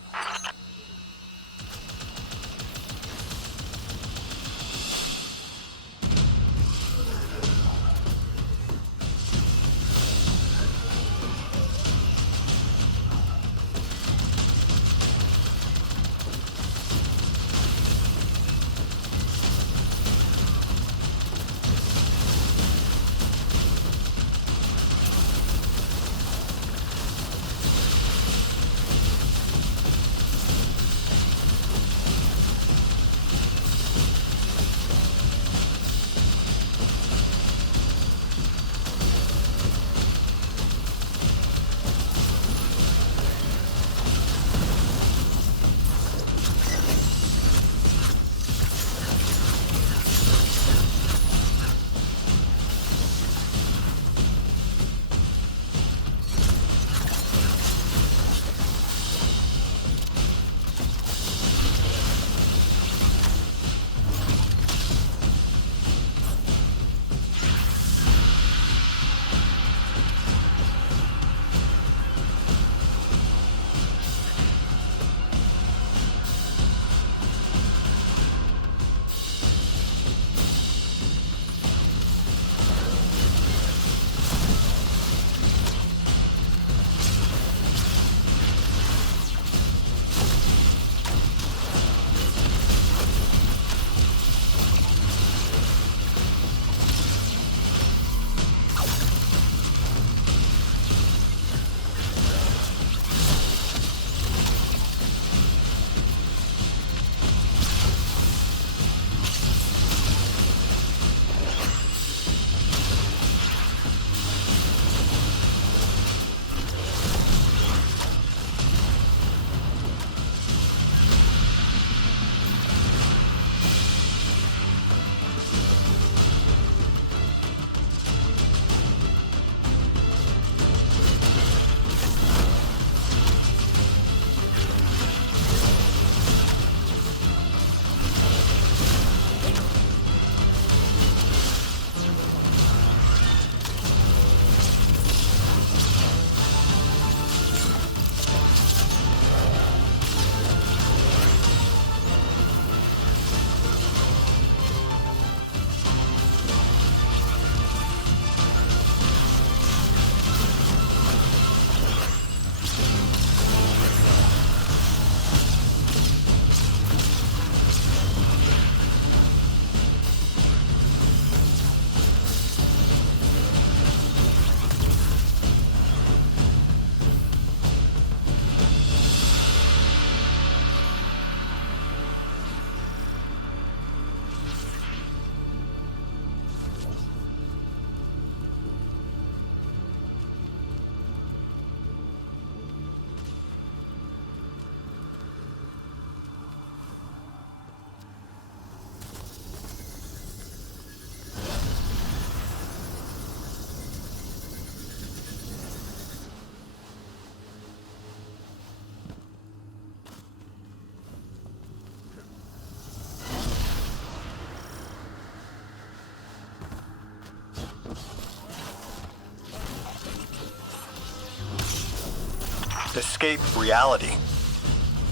escape reality.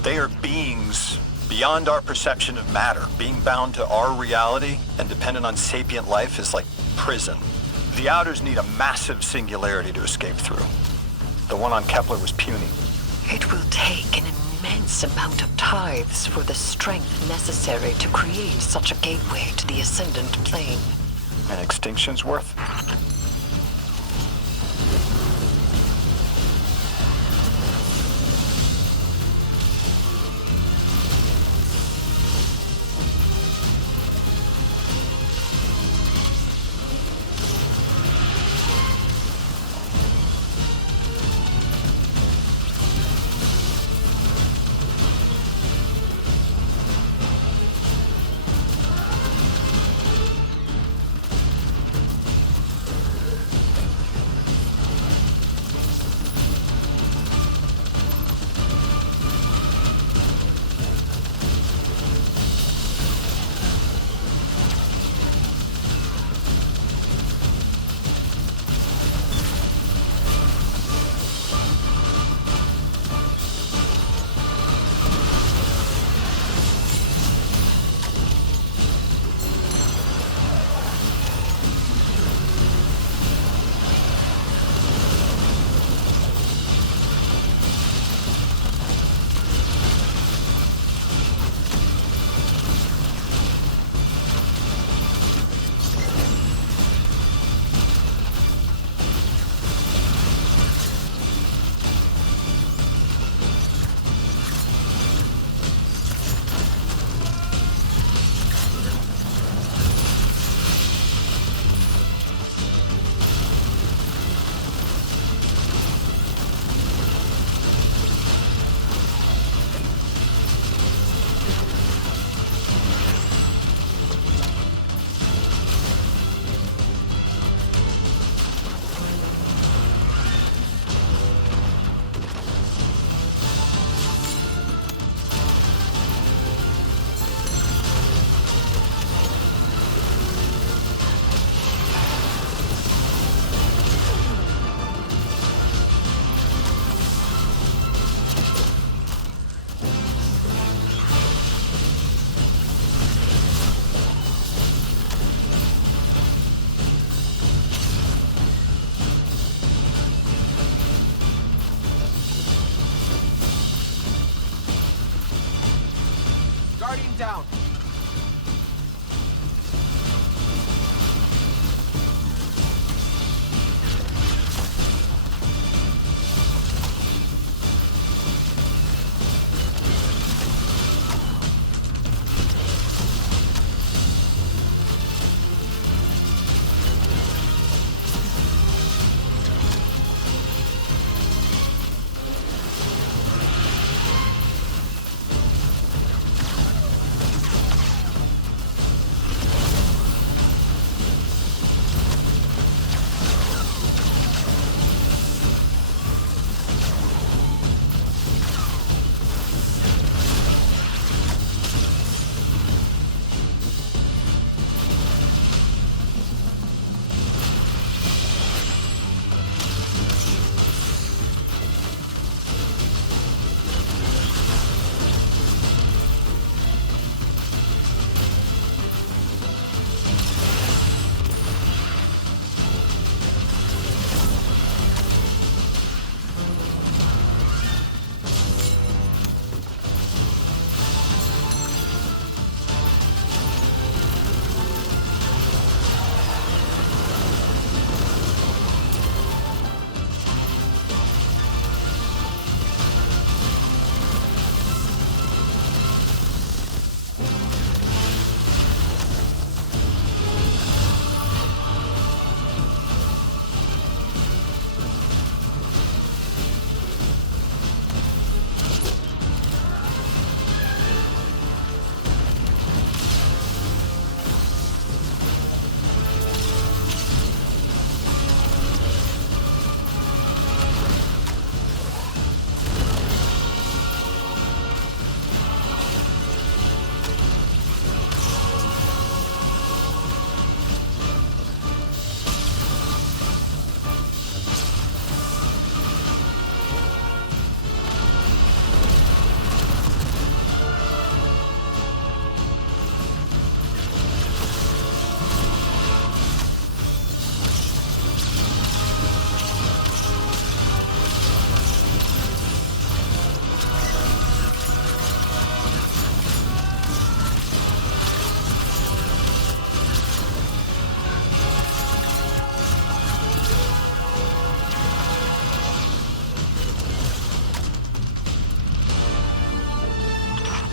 They are beings beyond our perception of matter. Being bound to our reality and dependent on sapient life is like prison. The Outers need a massive singularity to escape through. The one on Kepler was puny. It will take an immense amount of tithes for the strength necessary to create such a gateway to the Ascendant Plane. And extinction's worth?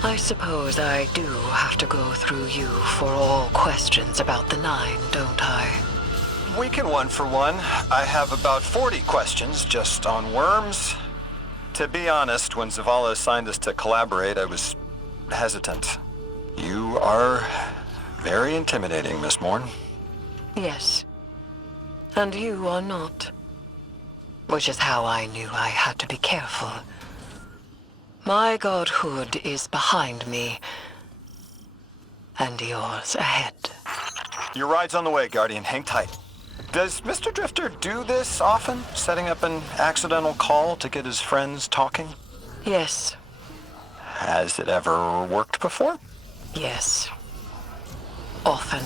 I suppose I do have to go through you for all questions about the Nine, don't I? We can one for one. I have about 40 questions just on worms. To be honest, when Zavala assigned us to collaborate, I was hesitant. You are very intimidating, Miss Morn. Yes. And you are not. Which is how I knew I had to be careful. My godhood is behind me, and yours ahead. Your ride's on the way, Guardian. Hang tight. Does Mr. Drifter do this often? Setting up an accidental call to get his friends talking? Yes. Has it ever worked before? Yes. Often.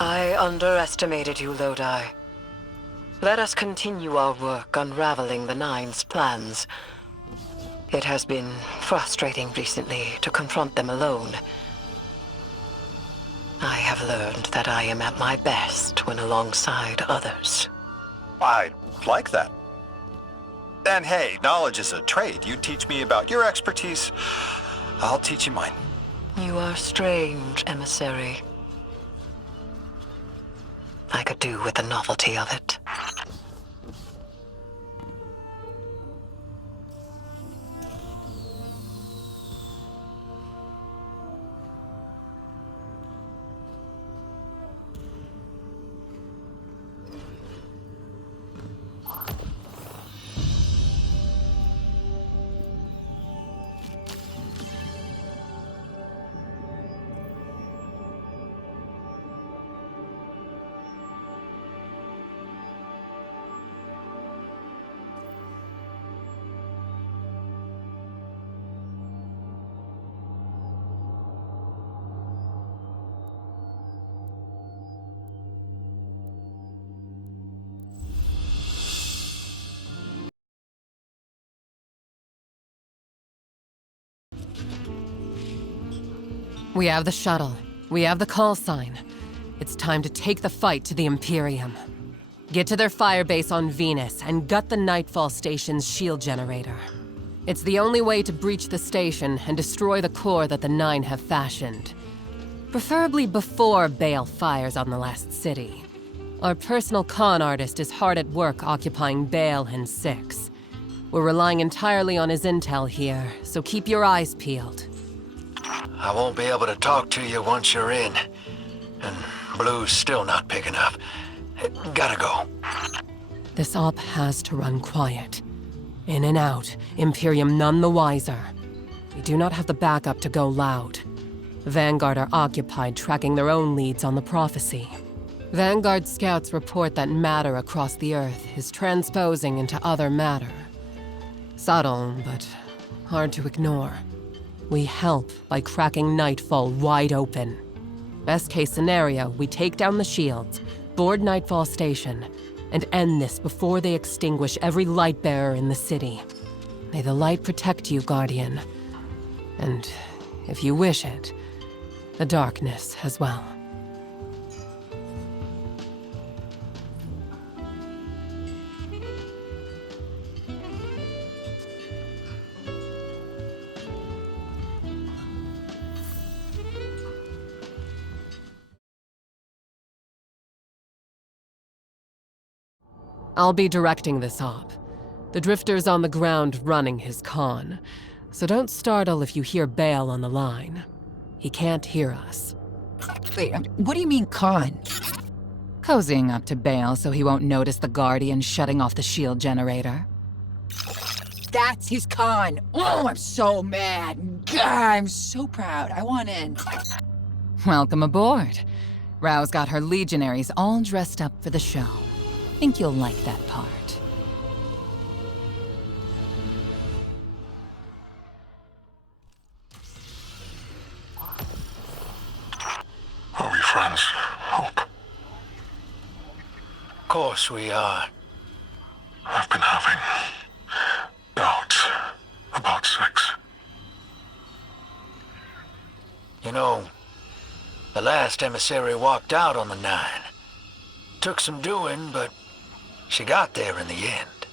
I underestimated you, Lodi. Let us continue our work unraveling the Nine's plans. It has been frustrating recently to confront them alone. I have learned that I am at my best when alongside others. I like that. And hey, knowledge is a trade. You teach me about your expertise, I'll teach you mine. You are strange, emissary. I could do with the novelty of it. We have the shuttle. We have the call sign. It's time to take the fight to the Imperium. Get to their firebase on Venus and gut the Nightfall Station's shield generator. It's the only way to breach the station and destroy the core that the Nine have fashioned. Preferably before Bale fires on the last city. Our personal con artist is hard at work occupying Bale and Six. We're relying entirely on his intel here, so keep your eyes peeled. I won't be able to talk to you once you're in. And Blue's still not picking up. Gotta go. This op has to run quiet. In and out, Imperium none the wiser. We do not have the backup to go loud. Vanguard are occupied tracking their own leads on the prophecy. Vanguard scouts report that matter across the Earth is transposing into other matter. Subtle, but hard to ignore. We help by cracking Nightfall wide open. Best case scenario, we take down the shields, board Nightfall Station, and end this before they extinguish every light bearer in the city. May the light protect you, Guardian. And, if you wish it, the darkness as well. I'll be directing this op. The Drifter's on the ground running his con, so don't startle if you hear Bale on the line. He can't hear us. Wait, what do you mean, con? Cozying up to Bale so he won't notice the Guardian shutting off the shield generator. That's his con. Oh, I'm so mad. God, I'm so proud. I want in. Welcome aboard. Rao's got her legionaries all dressed up for the show. Think you'll like that part. Are we friends, Hope? Of course we are. I've been having doubts about Six. You know, the last emissary walked out on the Nine. Took some doing, but she got there in the end.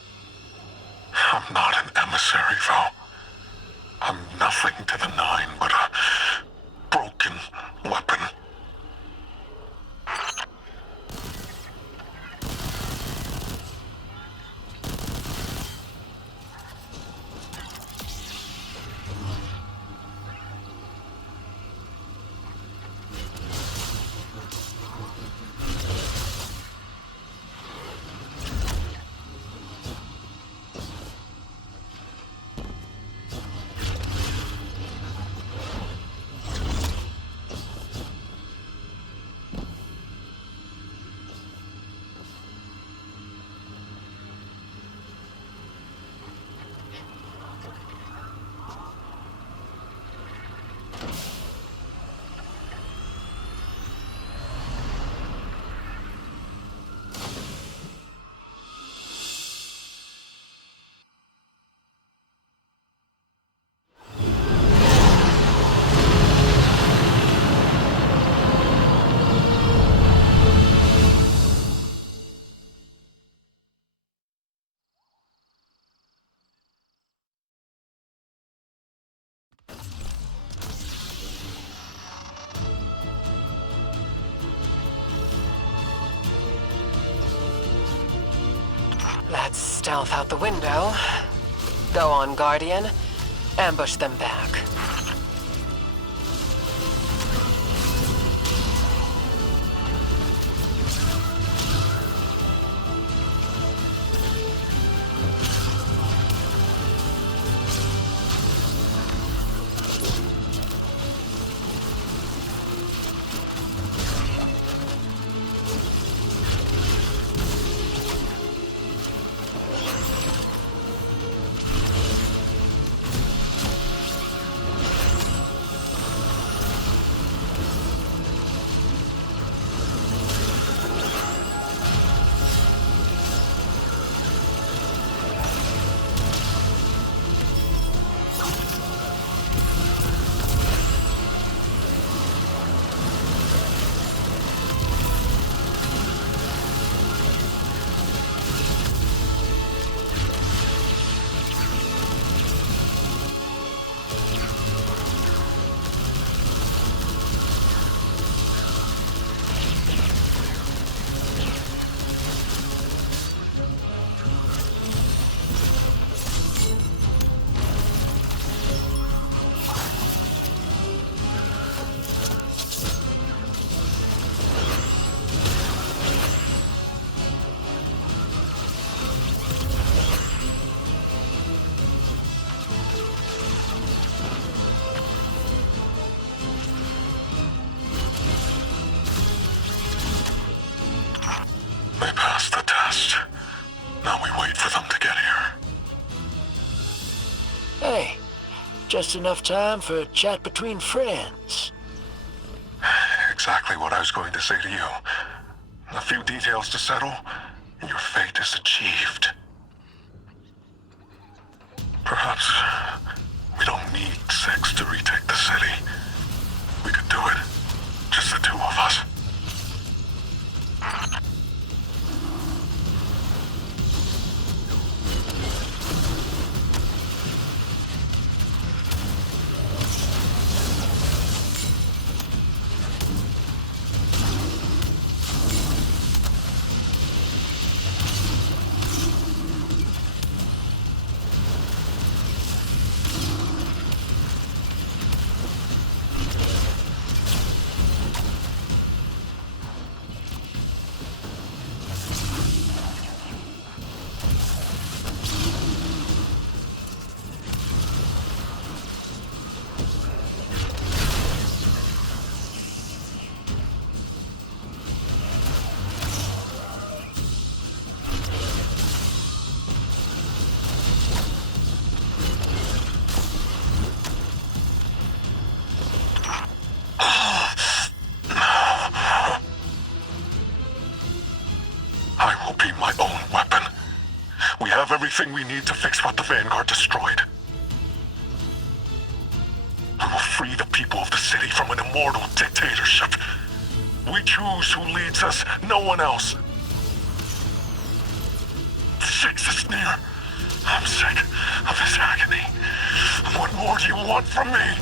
I'm not an emissary, Val. I'm nothing to the Nine but a broken weapon. That's stealth out the window. Go on, Guardian. Ambush them back. They passed the test. Now we wait for them to get here. Hey, just enough time for a chat between friends. Exactly what I was going to say to you. A few details to settle, and your fate is achieved. Perhaps we don't need 6 to retake the city. We could do it. Just the 2 of us. Everything we need to fix what the Vanguard destroyed. We will free the people of the city from an immortal dictatorship. We choose who leads us, no one else. The 6 is near. I'm sick of this agony. What more do you want from me?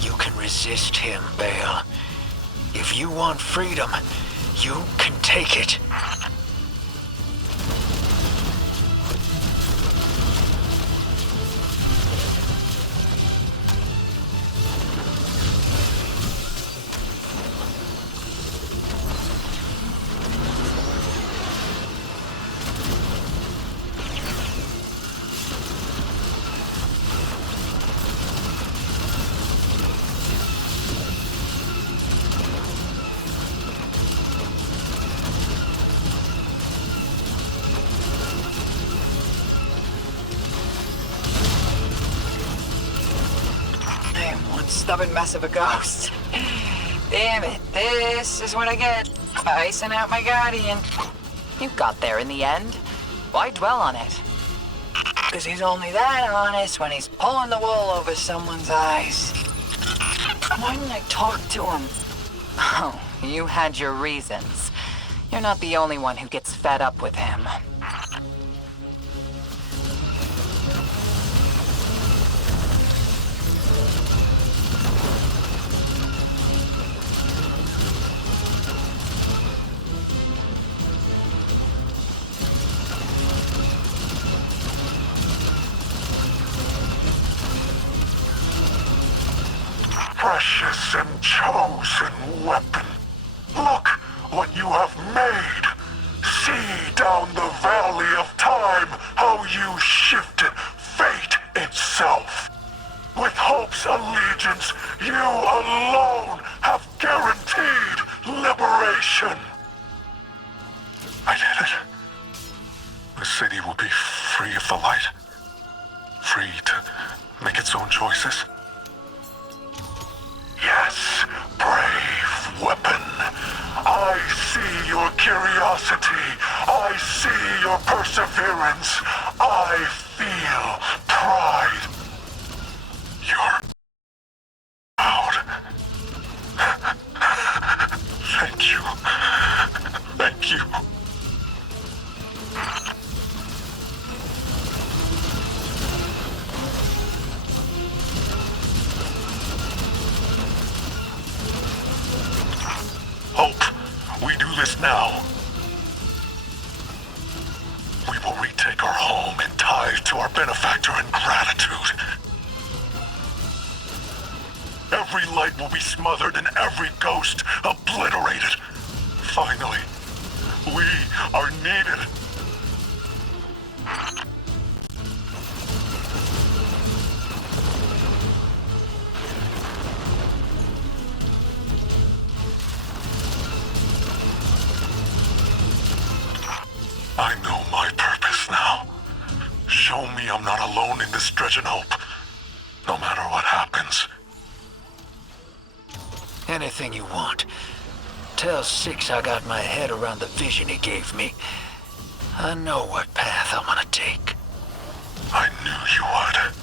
You can resist him, Bale. If you want freedom, you can take it. Stubborn mess of a ghost. Damn it, this is what I get. Icing out my Guardian. You got there in the end. Why dwell on it? Because he's only that honest when he's pulling the wool over someone's eyes. Why didn't I talk to him? Oh, you had your reasons. You're not the only one who gets fed up with him. precious and chosen weapon. Look what you have made. See down the valley of time how you shifted fate itself. With Hope's allegiance, you alone have guaranteed liberation. I did it. The city will be free of the light. Free to make its own choices. Yes, brave weapon. I see your curiosity. I see your perseverance. I feel pride. You're proud. Thank you. Thank you. Hope, we do this now. We will retake our home and ties to our benefactor in gratitude. Every light will be smothered and every ghost obliterated. Finally, we are needed. I know my purpose now. Show me I'm not alone in this dredging hope, no matter what happens. Anything you want. Tell Six I got my head around the vision he gave me. I know what path I'm gonna take. I knew you would.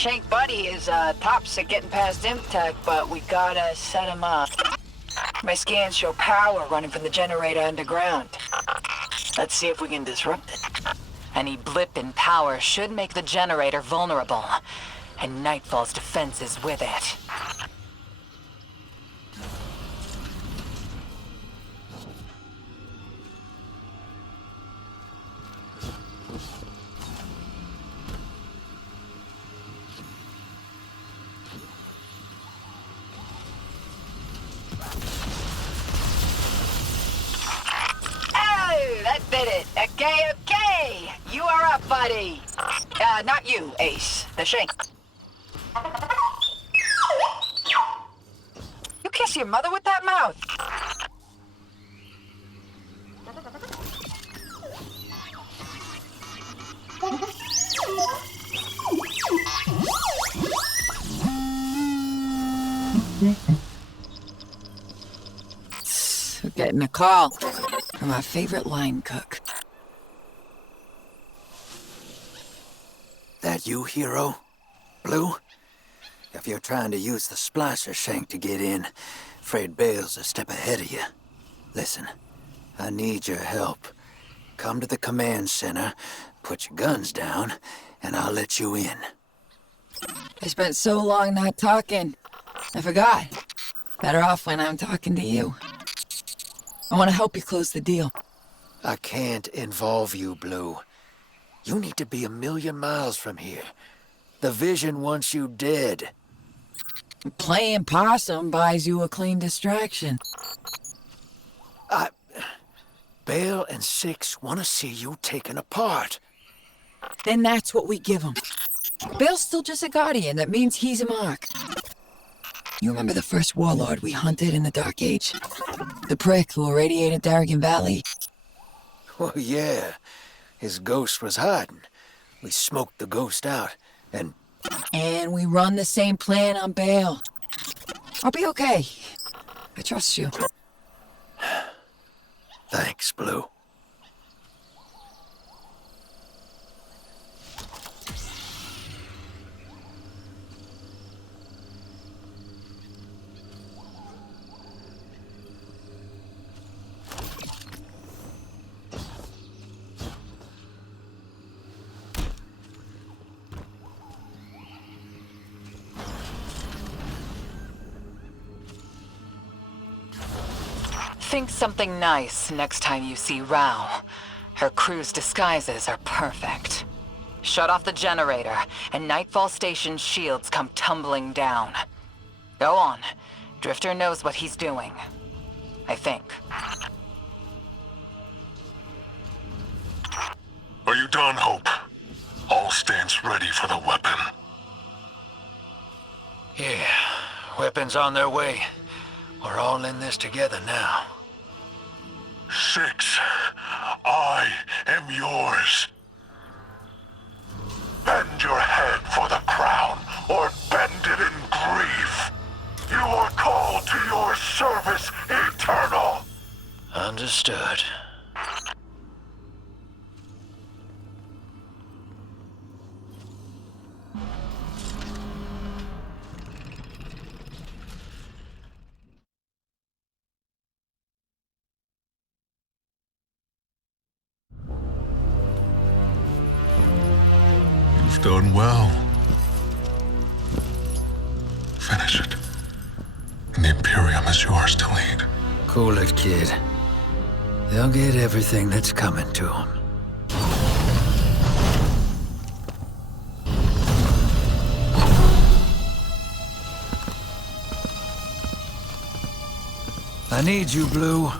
Shank Buddy is tops at getting past Imtech, but we gotta set him up. My scans show power running from the generator underground. Let's see if we can disrupt it. Any blip in power should make the generator vulnerable, and Nightfall's defenses with it. Oh, that did it. Okay, okay. You are up, buddy. Not you, Ace. The Shank. You kiss your mother with that mouth. We're getting a call from our favorite line cook. That you, hero? Blue? If you're trying to use the splicer shank to get in, afraid Bale's a step ahead of you. Listen, I need your help. Come to the command center, put your guns down, and I'll let you in. I spent so long not talking. I forgot. Better off when I'm talking to you. I want to help you close the deal. I can't involve you, Blue. You need to be 1,000,000 miles from here. The Vision wants you dead. Playing possum buys you a clean distraction. Bale and Six want to see you taken apart. Then that's what we give him. Bale's still just a guardian. That means he's a mark. You remember the first warlord we hunted in the Dark Age? The prick who irradiated Darrigan Valley? Well, yeah. His ghost was hiding. We smoked the ghost out, and... And we run the same plan on Bale. I'll be okay. I trust you. Thanks, Blue. Think something nice next time you see Rao. Her crew's disguises are perfect. Shut off the generator, and Nightfall Station's shields come tumbling down. Go on. Drifter knows what he's doing. I think. Are you done, Hope? All stands ready for the weapon. Yeah, weapons on their way. We're all in this together now. Six, I am yours. Bend your head for the crown, or bend it in grief. You are called to your service eternal. Understood. You've done well. Finish it. And the Imperium is yours to lead. Cool it, kid. They'll get everything that's coming to them. I need you, Blue.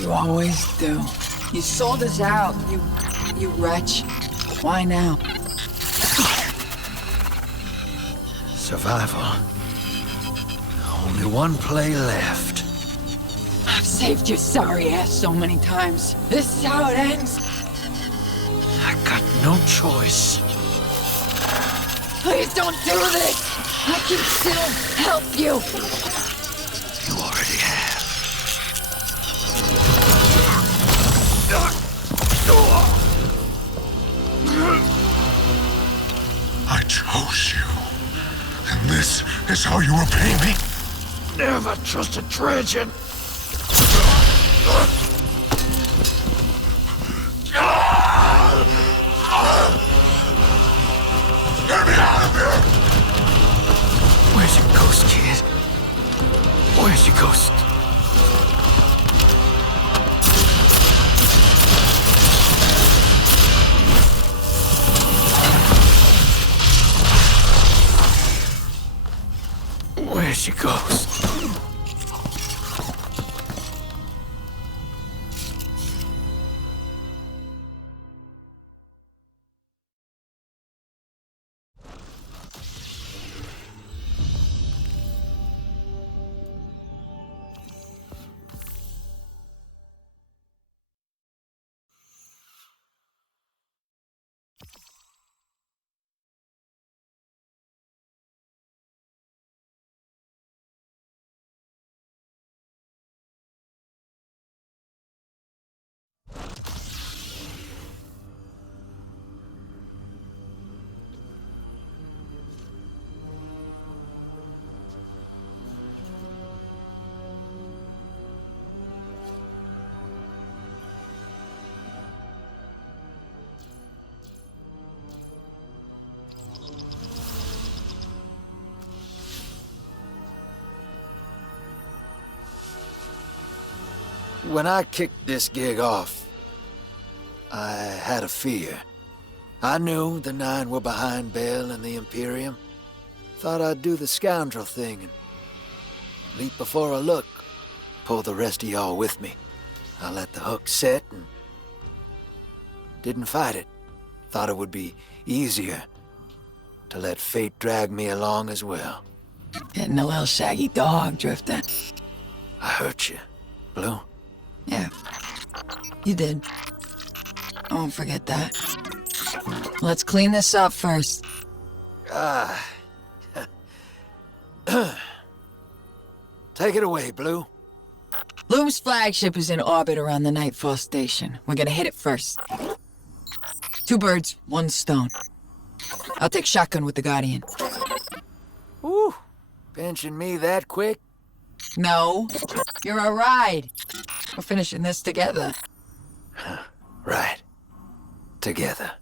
You always do. You sold us out, you wretch. Why now? Survival. Only one play left. I've saved your sorry ass so many times. This is how it ends. I got no choice. Please don't do this! I can still help you! You already have. I chose you. And this is how you repay me? Never trust a Trajan. Get me out of here! Where's your ghost, kid? Where's your ghost? Where's your ghost? When I kicked this gig off, I had a fear. I knew the Nine were behind Bale and the Imperium. Thought I'd do the scoundrel thing and leap before I look. Pull the rest of y'all with me. I let the hook set and didn't fight it. Thought it would be easier to let fate drag me along as well. Getting a little shaggy dog, Drifter. I hurt you, Blue. Yeah, you did. I won't forget that. Let's clean this up first. Take it away, Blue. Bloom's flagship is in orbit around the Nightfall station. We're gonna hit it first. 2 birds, 1 stone. I'll take shotgun with the Guardian. Ooh, pinching me that quick? No, you're a ride. We're finishing this together. Right. Together.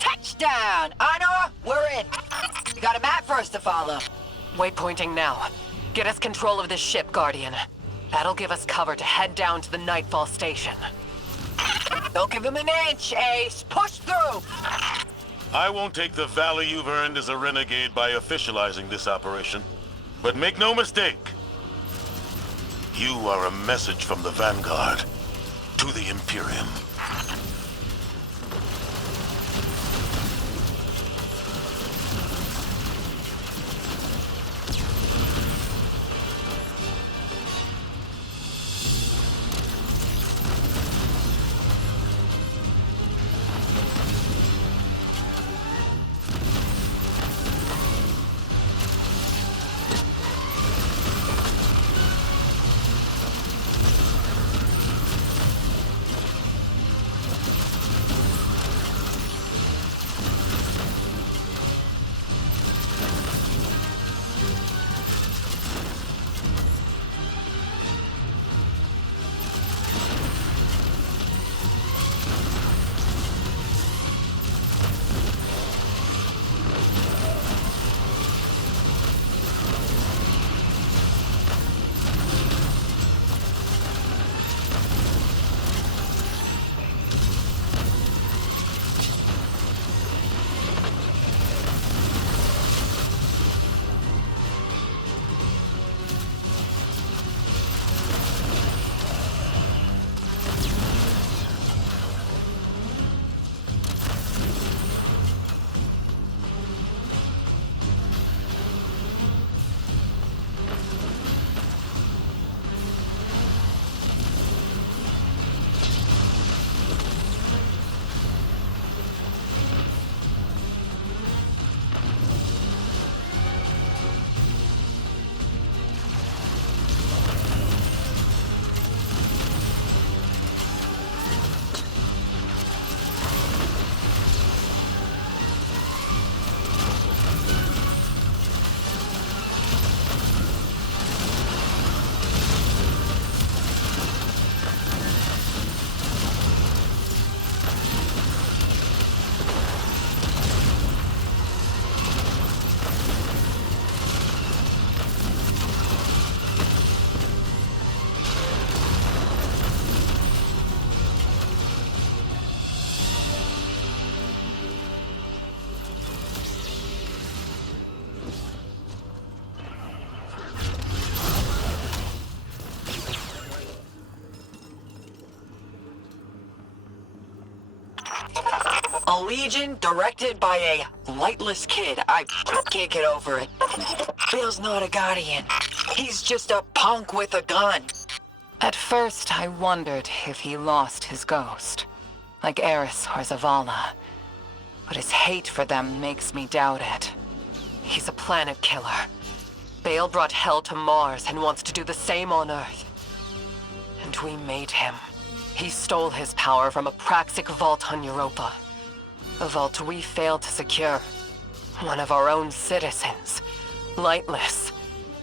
Touchdown! Honor, we're in. You got a map for us to follow. Waypointing now. Get us control of this ship, Guardian. That'll give us cover to head down to the Nightfall station. Don't give him an inch, Ace. Push through. I won't take the value you've earned as a renegade by officializing this operation. But make no mistake, you are a message from the Vanguard to the Imperium. A legion directed by a lightless kid. I can't get over it. Bill's not a guardian. He's just a punk with a gun. At first, I wondered if he lost his ghost, like Eris or Zavala. But his hate for them makes me doubt it. He's a planet killer. Bale brought hell to Mars and wants to do the same on Earth. And we made him. He stole his power from a Praxic vault on Europa. A vault we failed to secure. One of our own citizens, Lightless,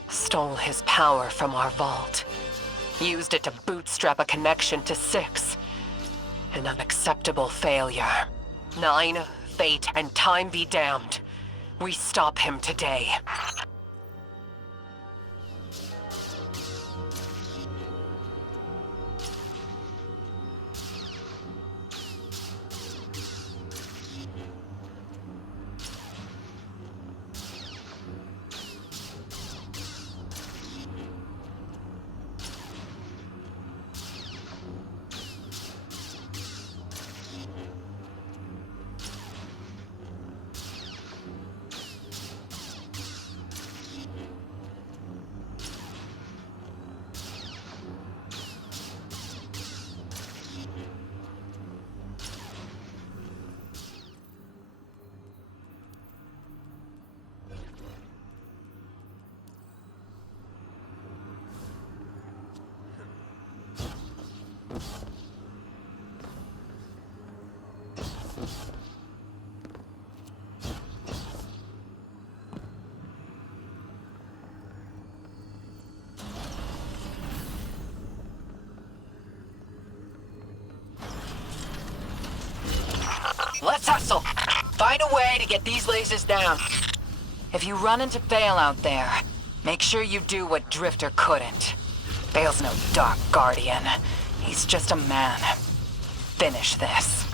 stole his power from our vault. Used it to bootstrap a connection to 6. An unacceptable failure. 9, fate, and time be damned. We stop him today. Let's hustle. Find a way to get these lasers down. If you run into Bale out there, make sure you do what Drifter couldn't. Bale's no Dark Guardian. He's just a man. Finish this.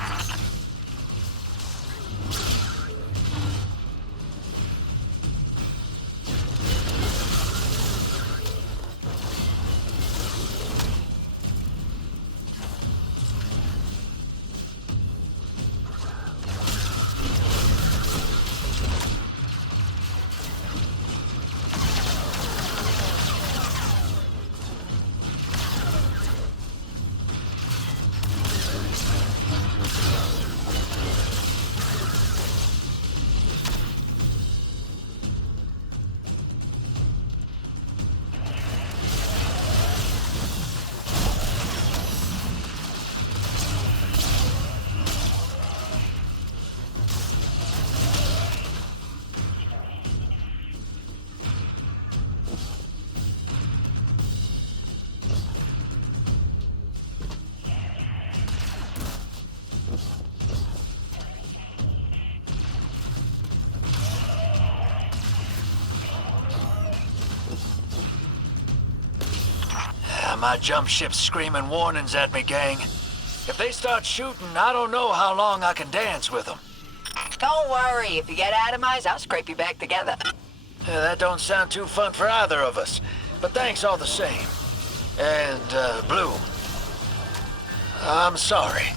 My jump ship's screaming warnings at me, gang. If they start shooting, I don't know how long I can dance with them. Don't worry. If you get atomized, I'll scrape you back together. That don't sound too fun for either of us. But thanks all the same. And, Blue, I'm sorry.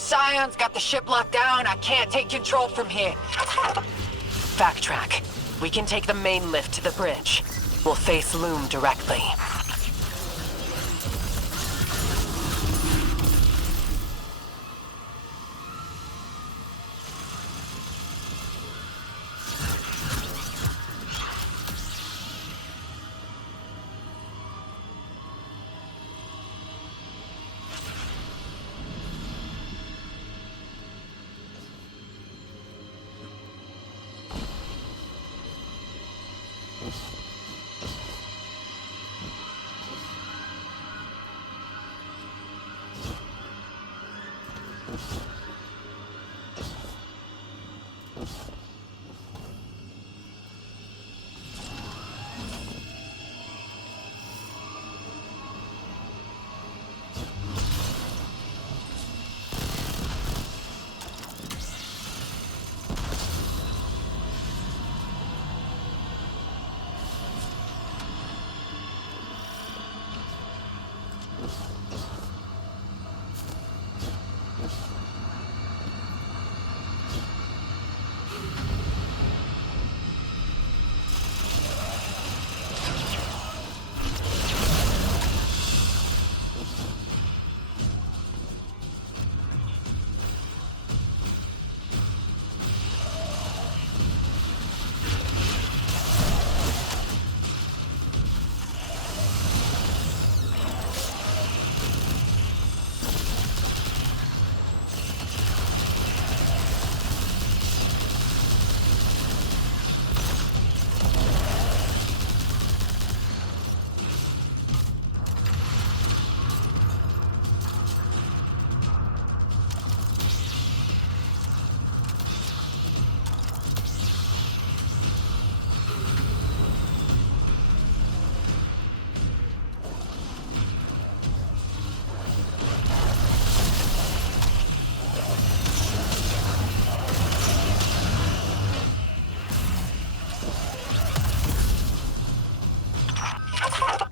Scion's got the ship locked down. I can't take control from here. Backtrack. We can take the main lift to the bridge. We'll face Loom directly.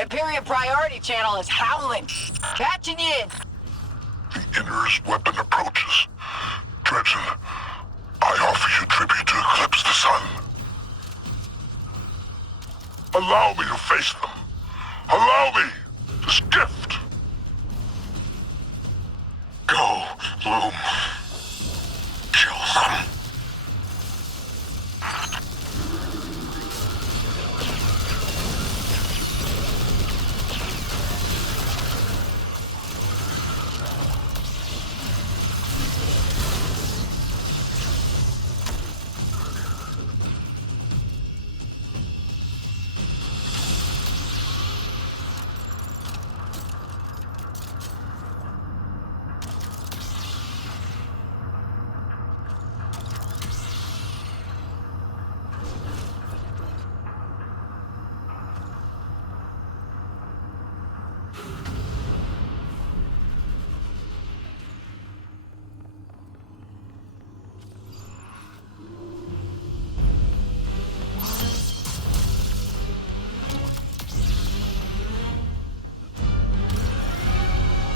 Imperium Priority Channel is howling. Catching you in. The Inner's weapon approaches. Dredgen, I offer you tribute to eclipse the sun. Allow me to face them. Allow me to skift. Go, Loom. Kill them.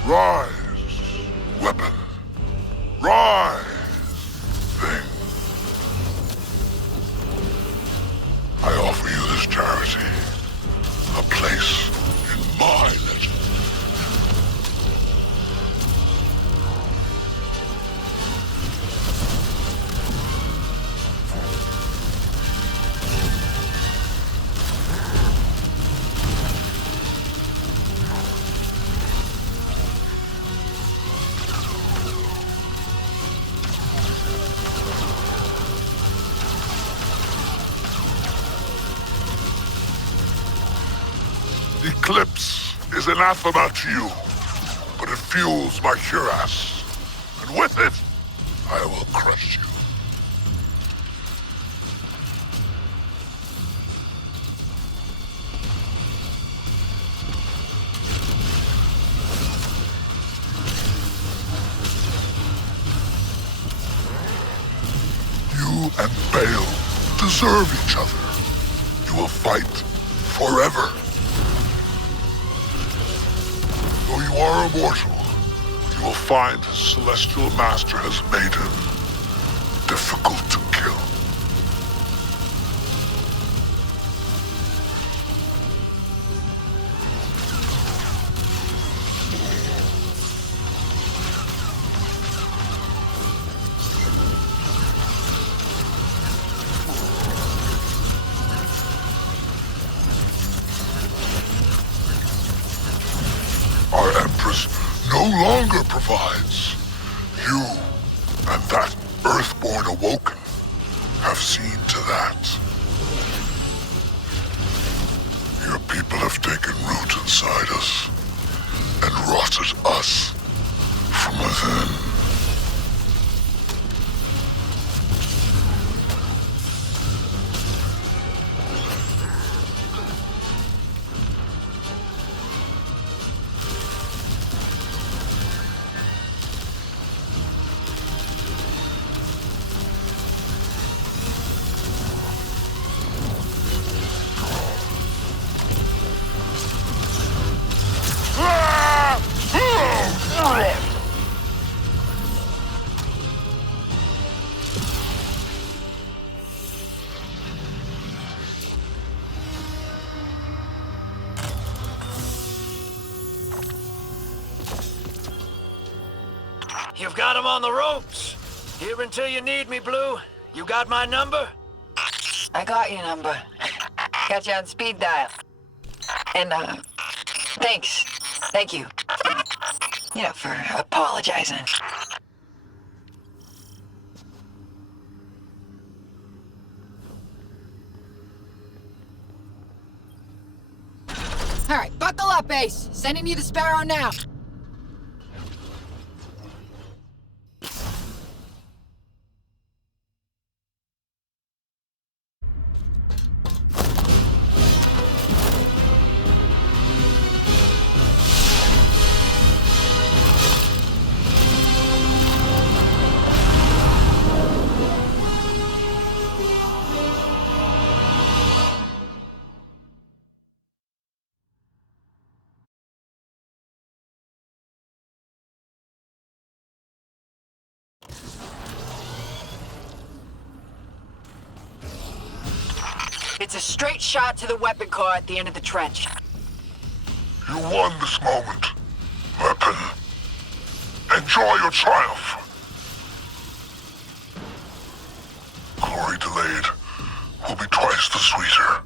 Rise, weapon. Rise, thing. I offer you this charity, a place in my legend. Eclipse is anathema to you, but it fuels my cuirass, and with it, I will crush you. You and Bale deserve each other. You will fight forever. Though you are immortal, you will find his celestial master has made him difficult to kill. Our Empress no longer provides. You and that Earthborn Awoken have seen to that. Your people have taken root inside us and rotted us from within. You've got him on the ropes. Here until you need me, Blue. You got my number? I got your number. Got you on speed dial. And, thanks. Thank you. You know, for apologizing. All right, buckle up, Ace. Sending you the Sparrow now. It's a straight shot to the weapon car at the end of the trench. You won this moment, weapon. Enjoy your triumph. Glory delayed will be twice the sweeter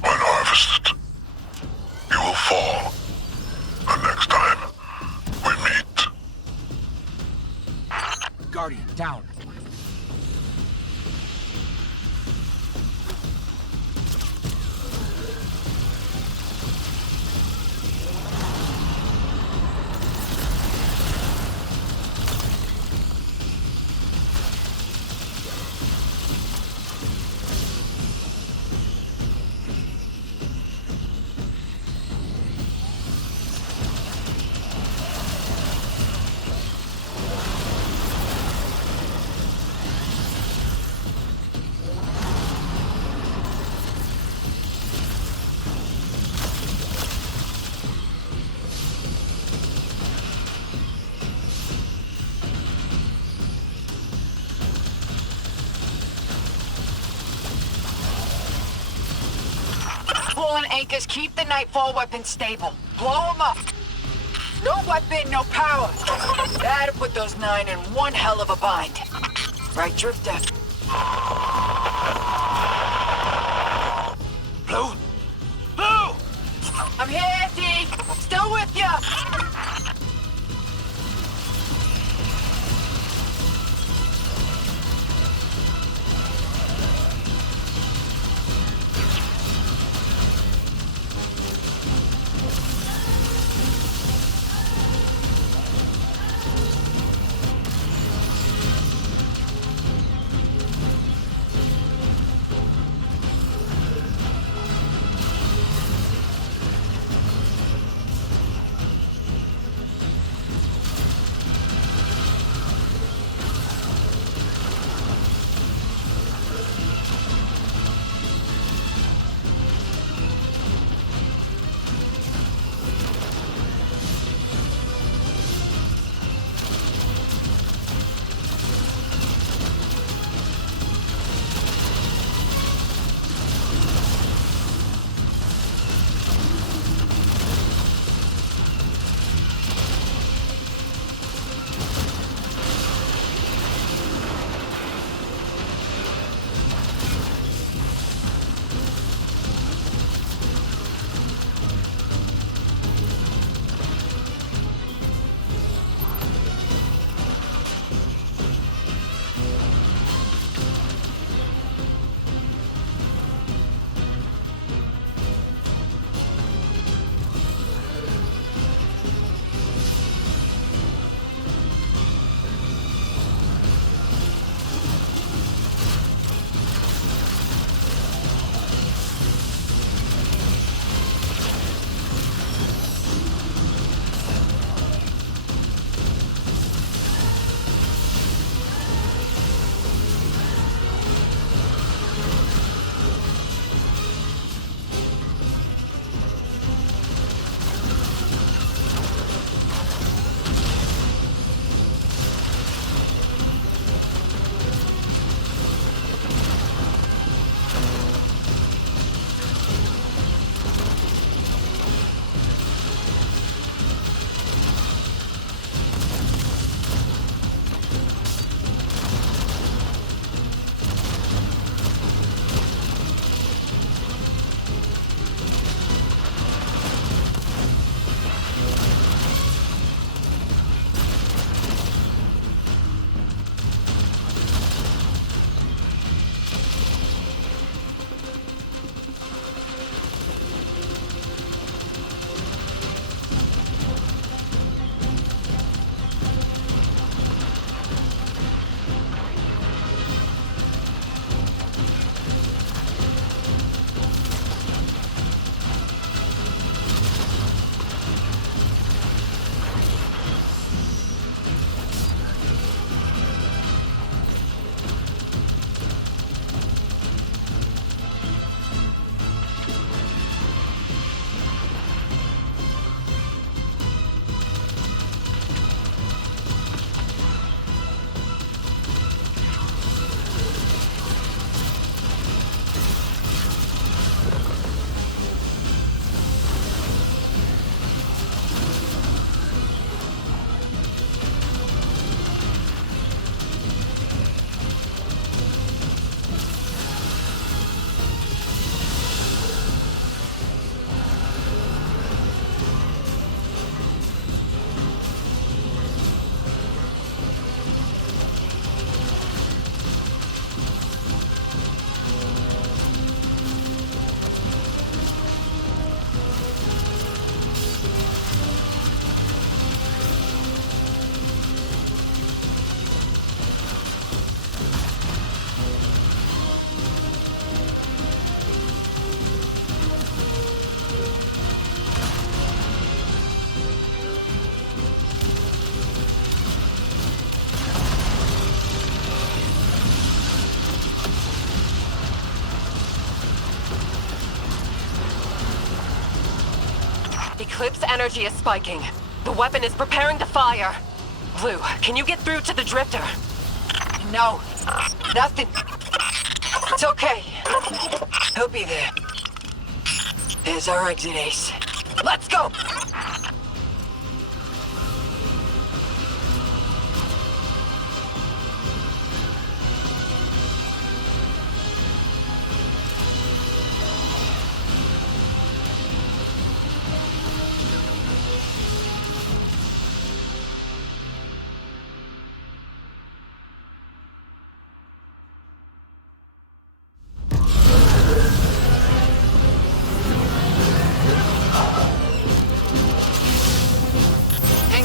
when harvested. You will fall the next time we meet. Guardian, down. Pulling anchors, keep the Nightfall weapon stable. Blow them up. No weapon, no power. That'd put those 9 in one hell of a bind. Right, Drifter? Blue? Blue! I'm here, D. Still with ya. Eclipse energy is spiking. The weapon is preparing to fire. Blue, can you get through to the drifter? No, nothing. It's okay. He'll be there. There's our exit, Ace. Let's go!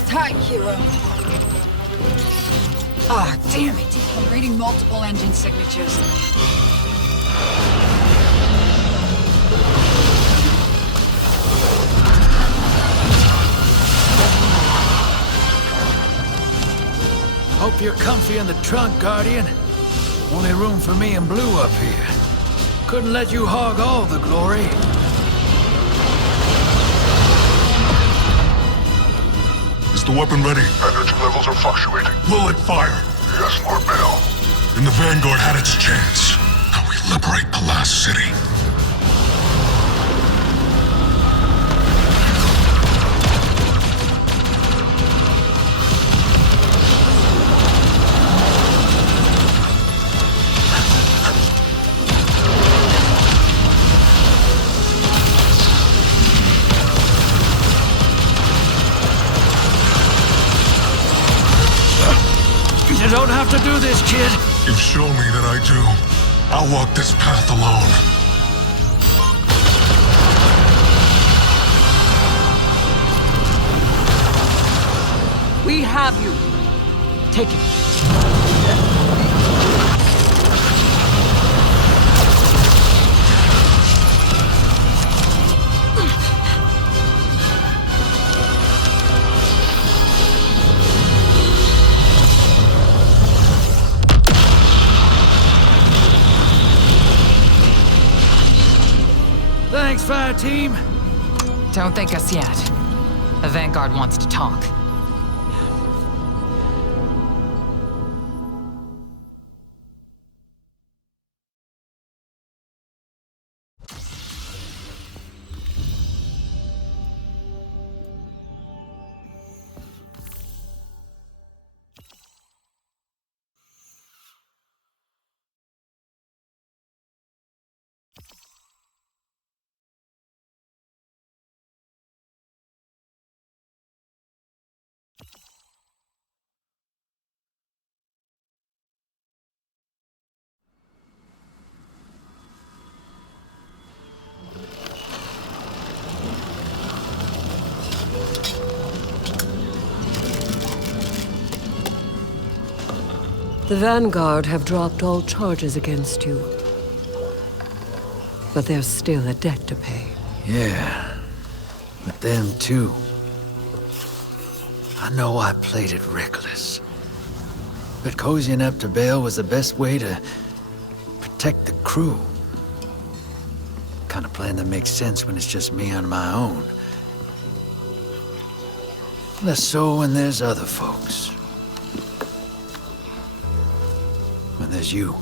Tight, hero. Ah, damn it. I'm reading multiple engine signatures. Hope you're comfy in the trunk, Guardian. Only room for me and Blue up here. Couldn't let you hog all the glory. Is the weapon ready? Energy levels are fluctuating. Will it fire? Yes, Lord Bale. Then the Vanguard had its chance. Now we liberate the last city. You don't have to do this, kid. You've shown me that I do. I'll walk this path alone. We have you. Take it. Thanks, Fire Team. Don't thank us yet. The Vanguard wants to talk. The Vanguard have dropped all charges against you. But there's still a debt to pay. Yeah, but them too. I know I played it reckless. But cozying up to Bale was the best way to protect the crew. Kind of plan that makes sense when it's just me on my own. Less so when there's other folks. When there's you.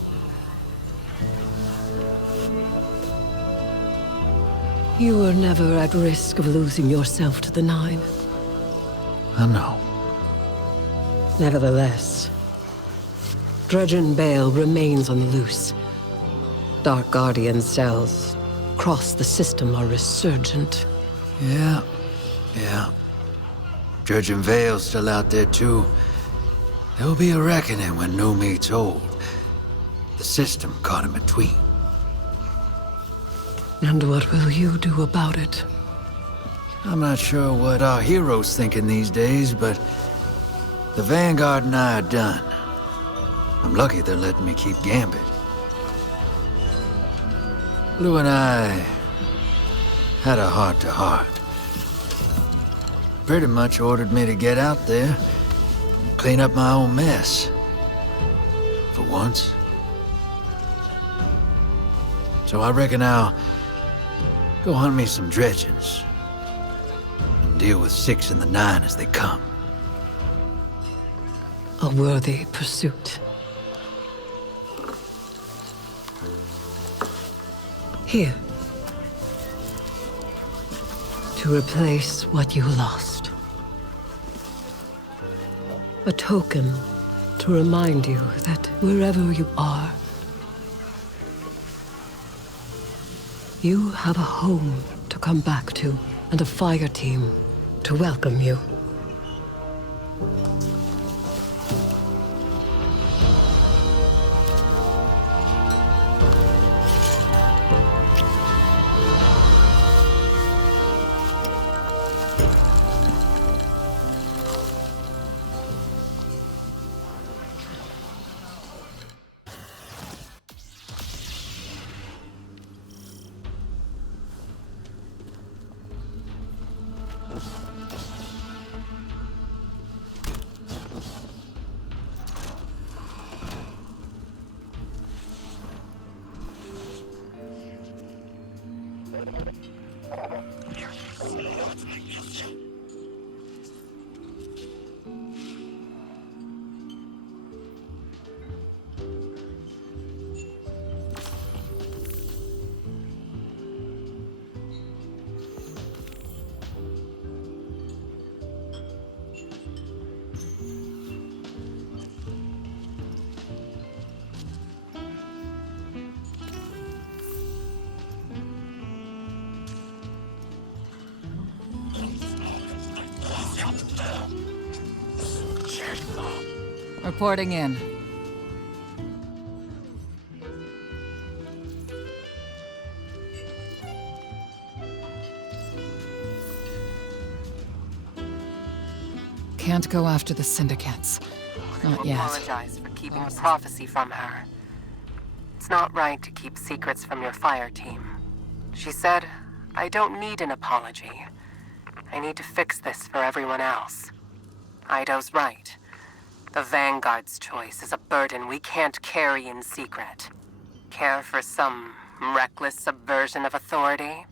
You were never at risk of losing yourself to the Nine. I know. Nevertheless, Dredgen Bale remains on the loose. Dark Guardian cells across the system are resurgent. Yeah. Dredgen Vale's still out there too. There'll be a reckoning when new meets old. The system caught in between. And what will you do about it? I'm not sure what our heroes thinking these days, but the Vanguard and I are done. I'm lucky they're letting me keep Gambit. Blue and I had a heart-to-heart. Pretty much ordered me to get out there, clean up my own mess. For once. So I reckon I'll go hunt me some dredgens. deal with 6 and the 9 as they come. A worthy pursuit. Here. To replace what you lost. A token to remind you that wherever you are, you have a home to come back to and a fire team to welcome you. Reporting in. Can't go after the syndicates. Not yet. Apologize for keeping a prophecy from her. It's not right to keep secrets from your fire team. She said, I don't need an apology. I need to fix this for everyone else. Ido's right. The Vanguard's choice is a burden we can't carry in secret. Care for some reckless subversion of authority?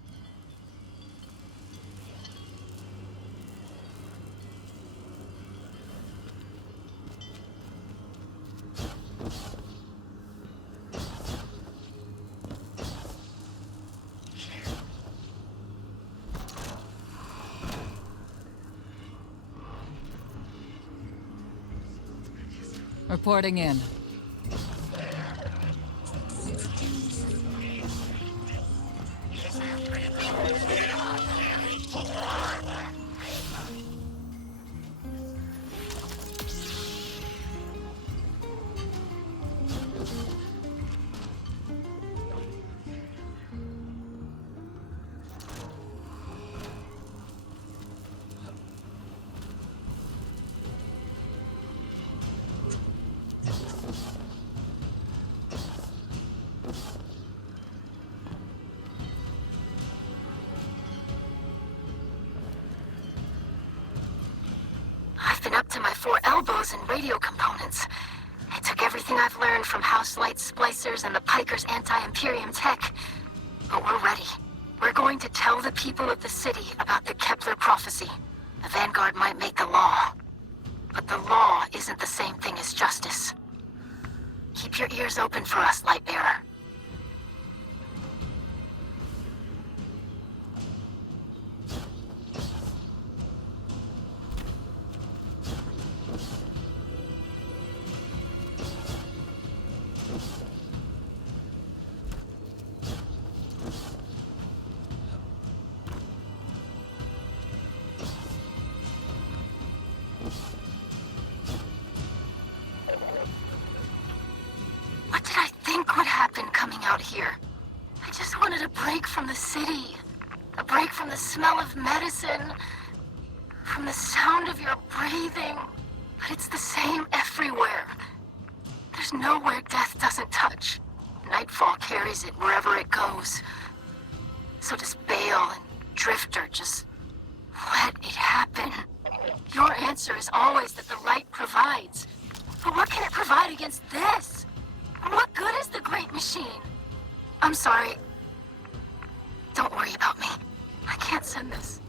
Reporting in. Up to my 4 elbows in radio components. I took everything I've learned from House Light splicers and the Piker's anti-Imperium tech. But we're ready. We're going to tell the people of the city about the Kepler prophecy. The Vanguard might make the law, but the law isn't the same thing as justice. Keep your ears open for us, Lightbearer. Here. I just wanted a break from the city. A break from the smell of medicine. From the sound of your breathing. But it's the same everywhere. There's nowhere death doesn't touch. Nightfall carries it wherever it goes. So does Bale and Drifter. Just let it happen. Your answer is always that the light provides. But what can it provide against this? What good is the Great Machine? I'm sorry. Don't worry about me. I can't send this.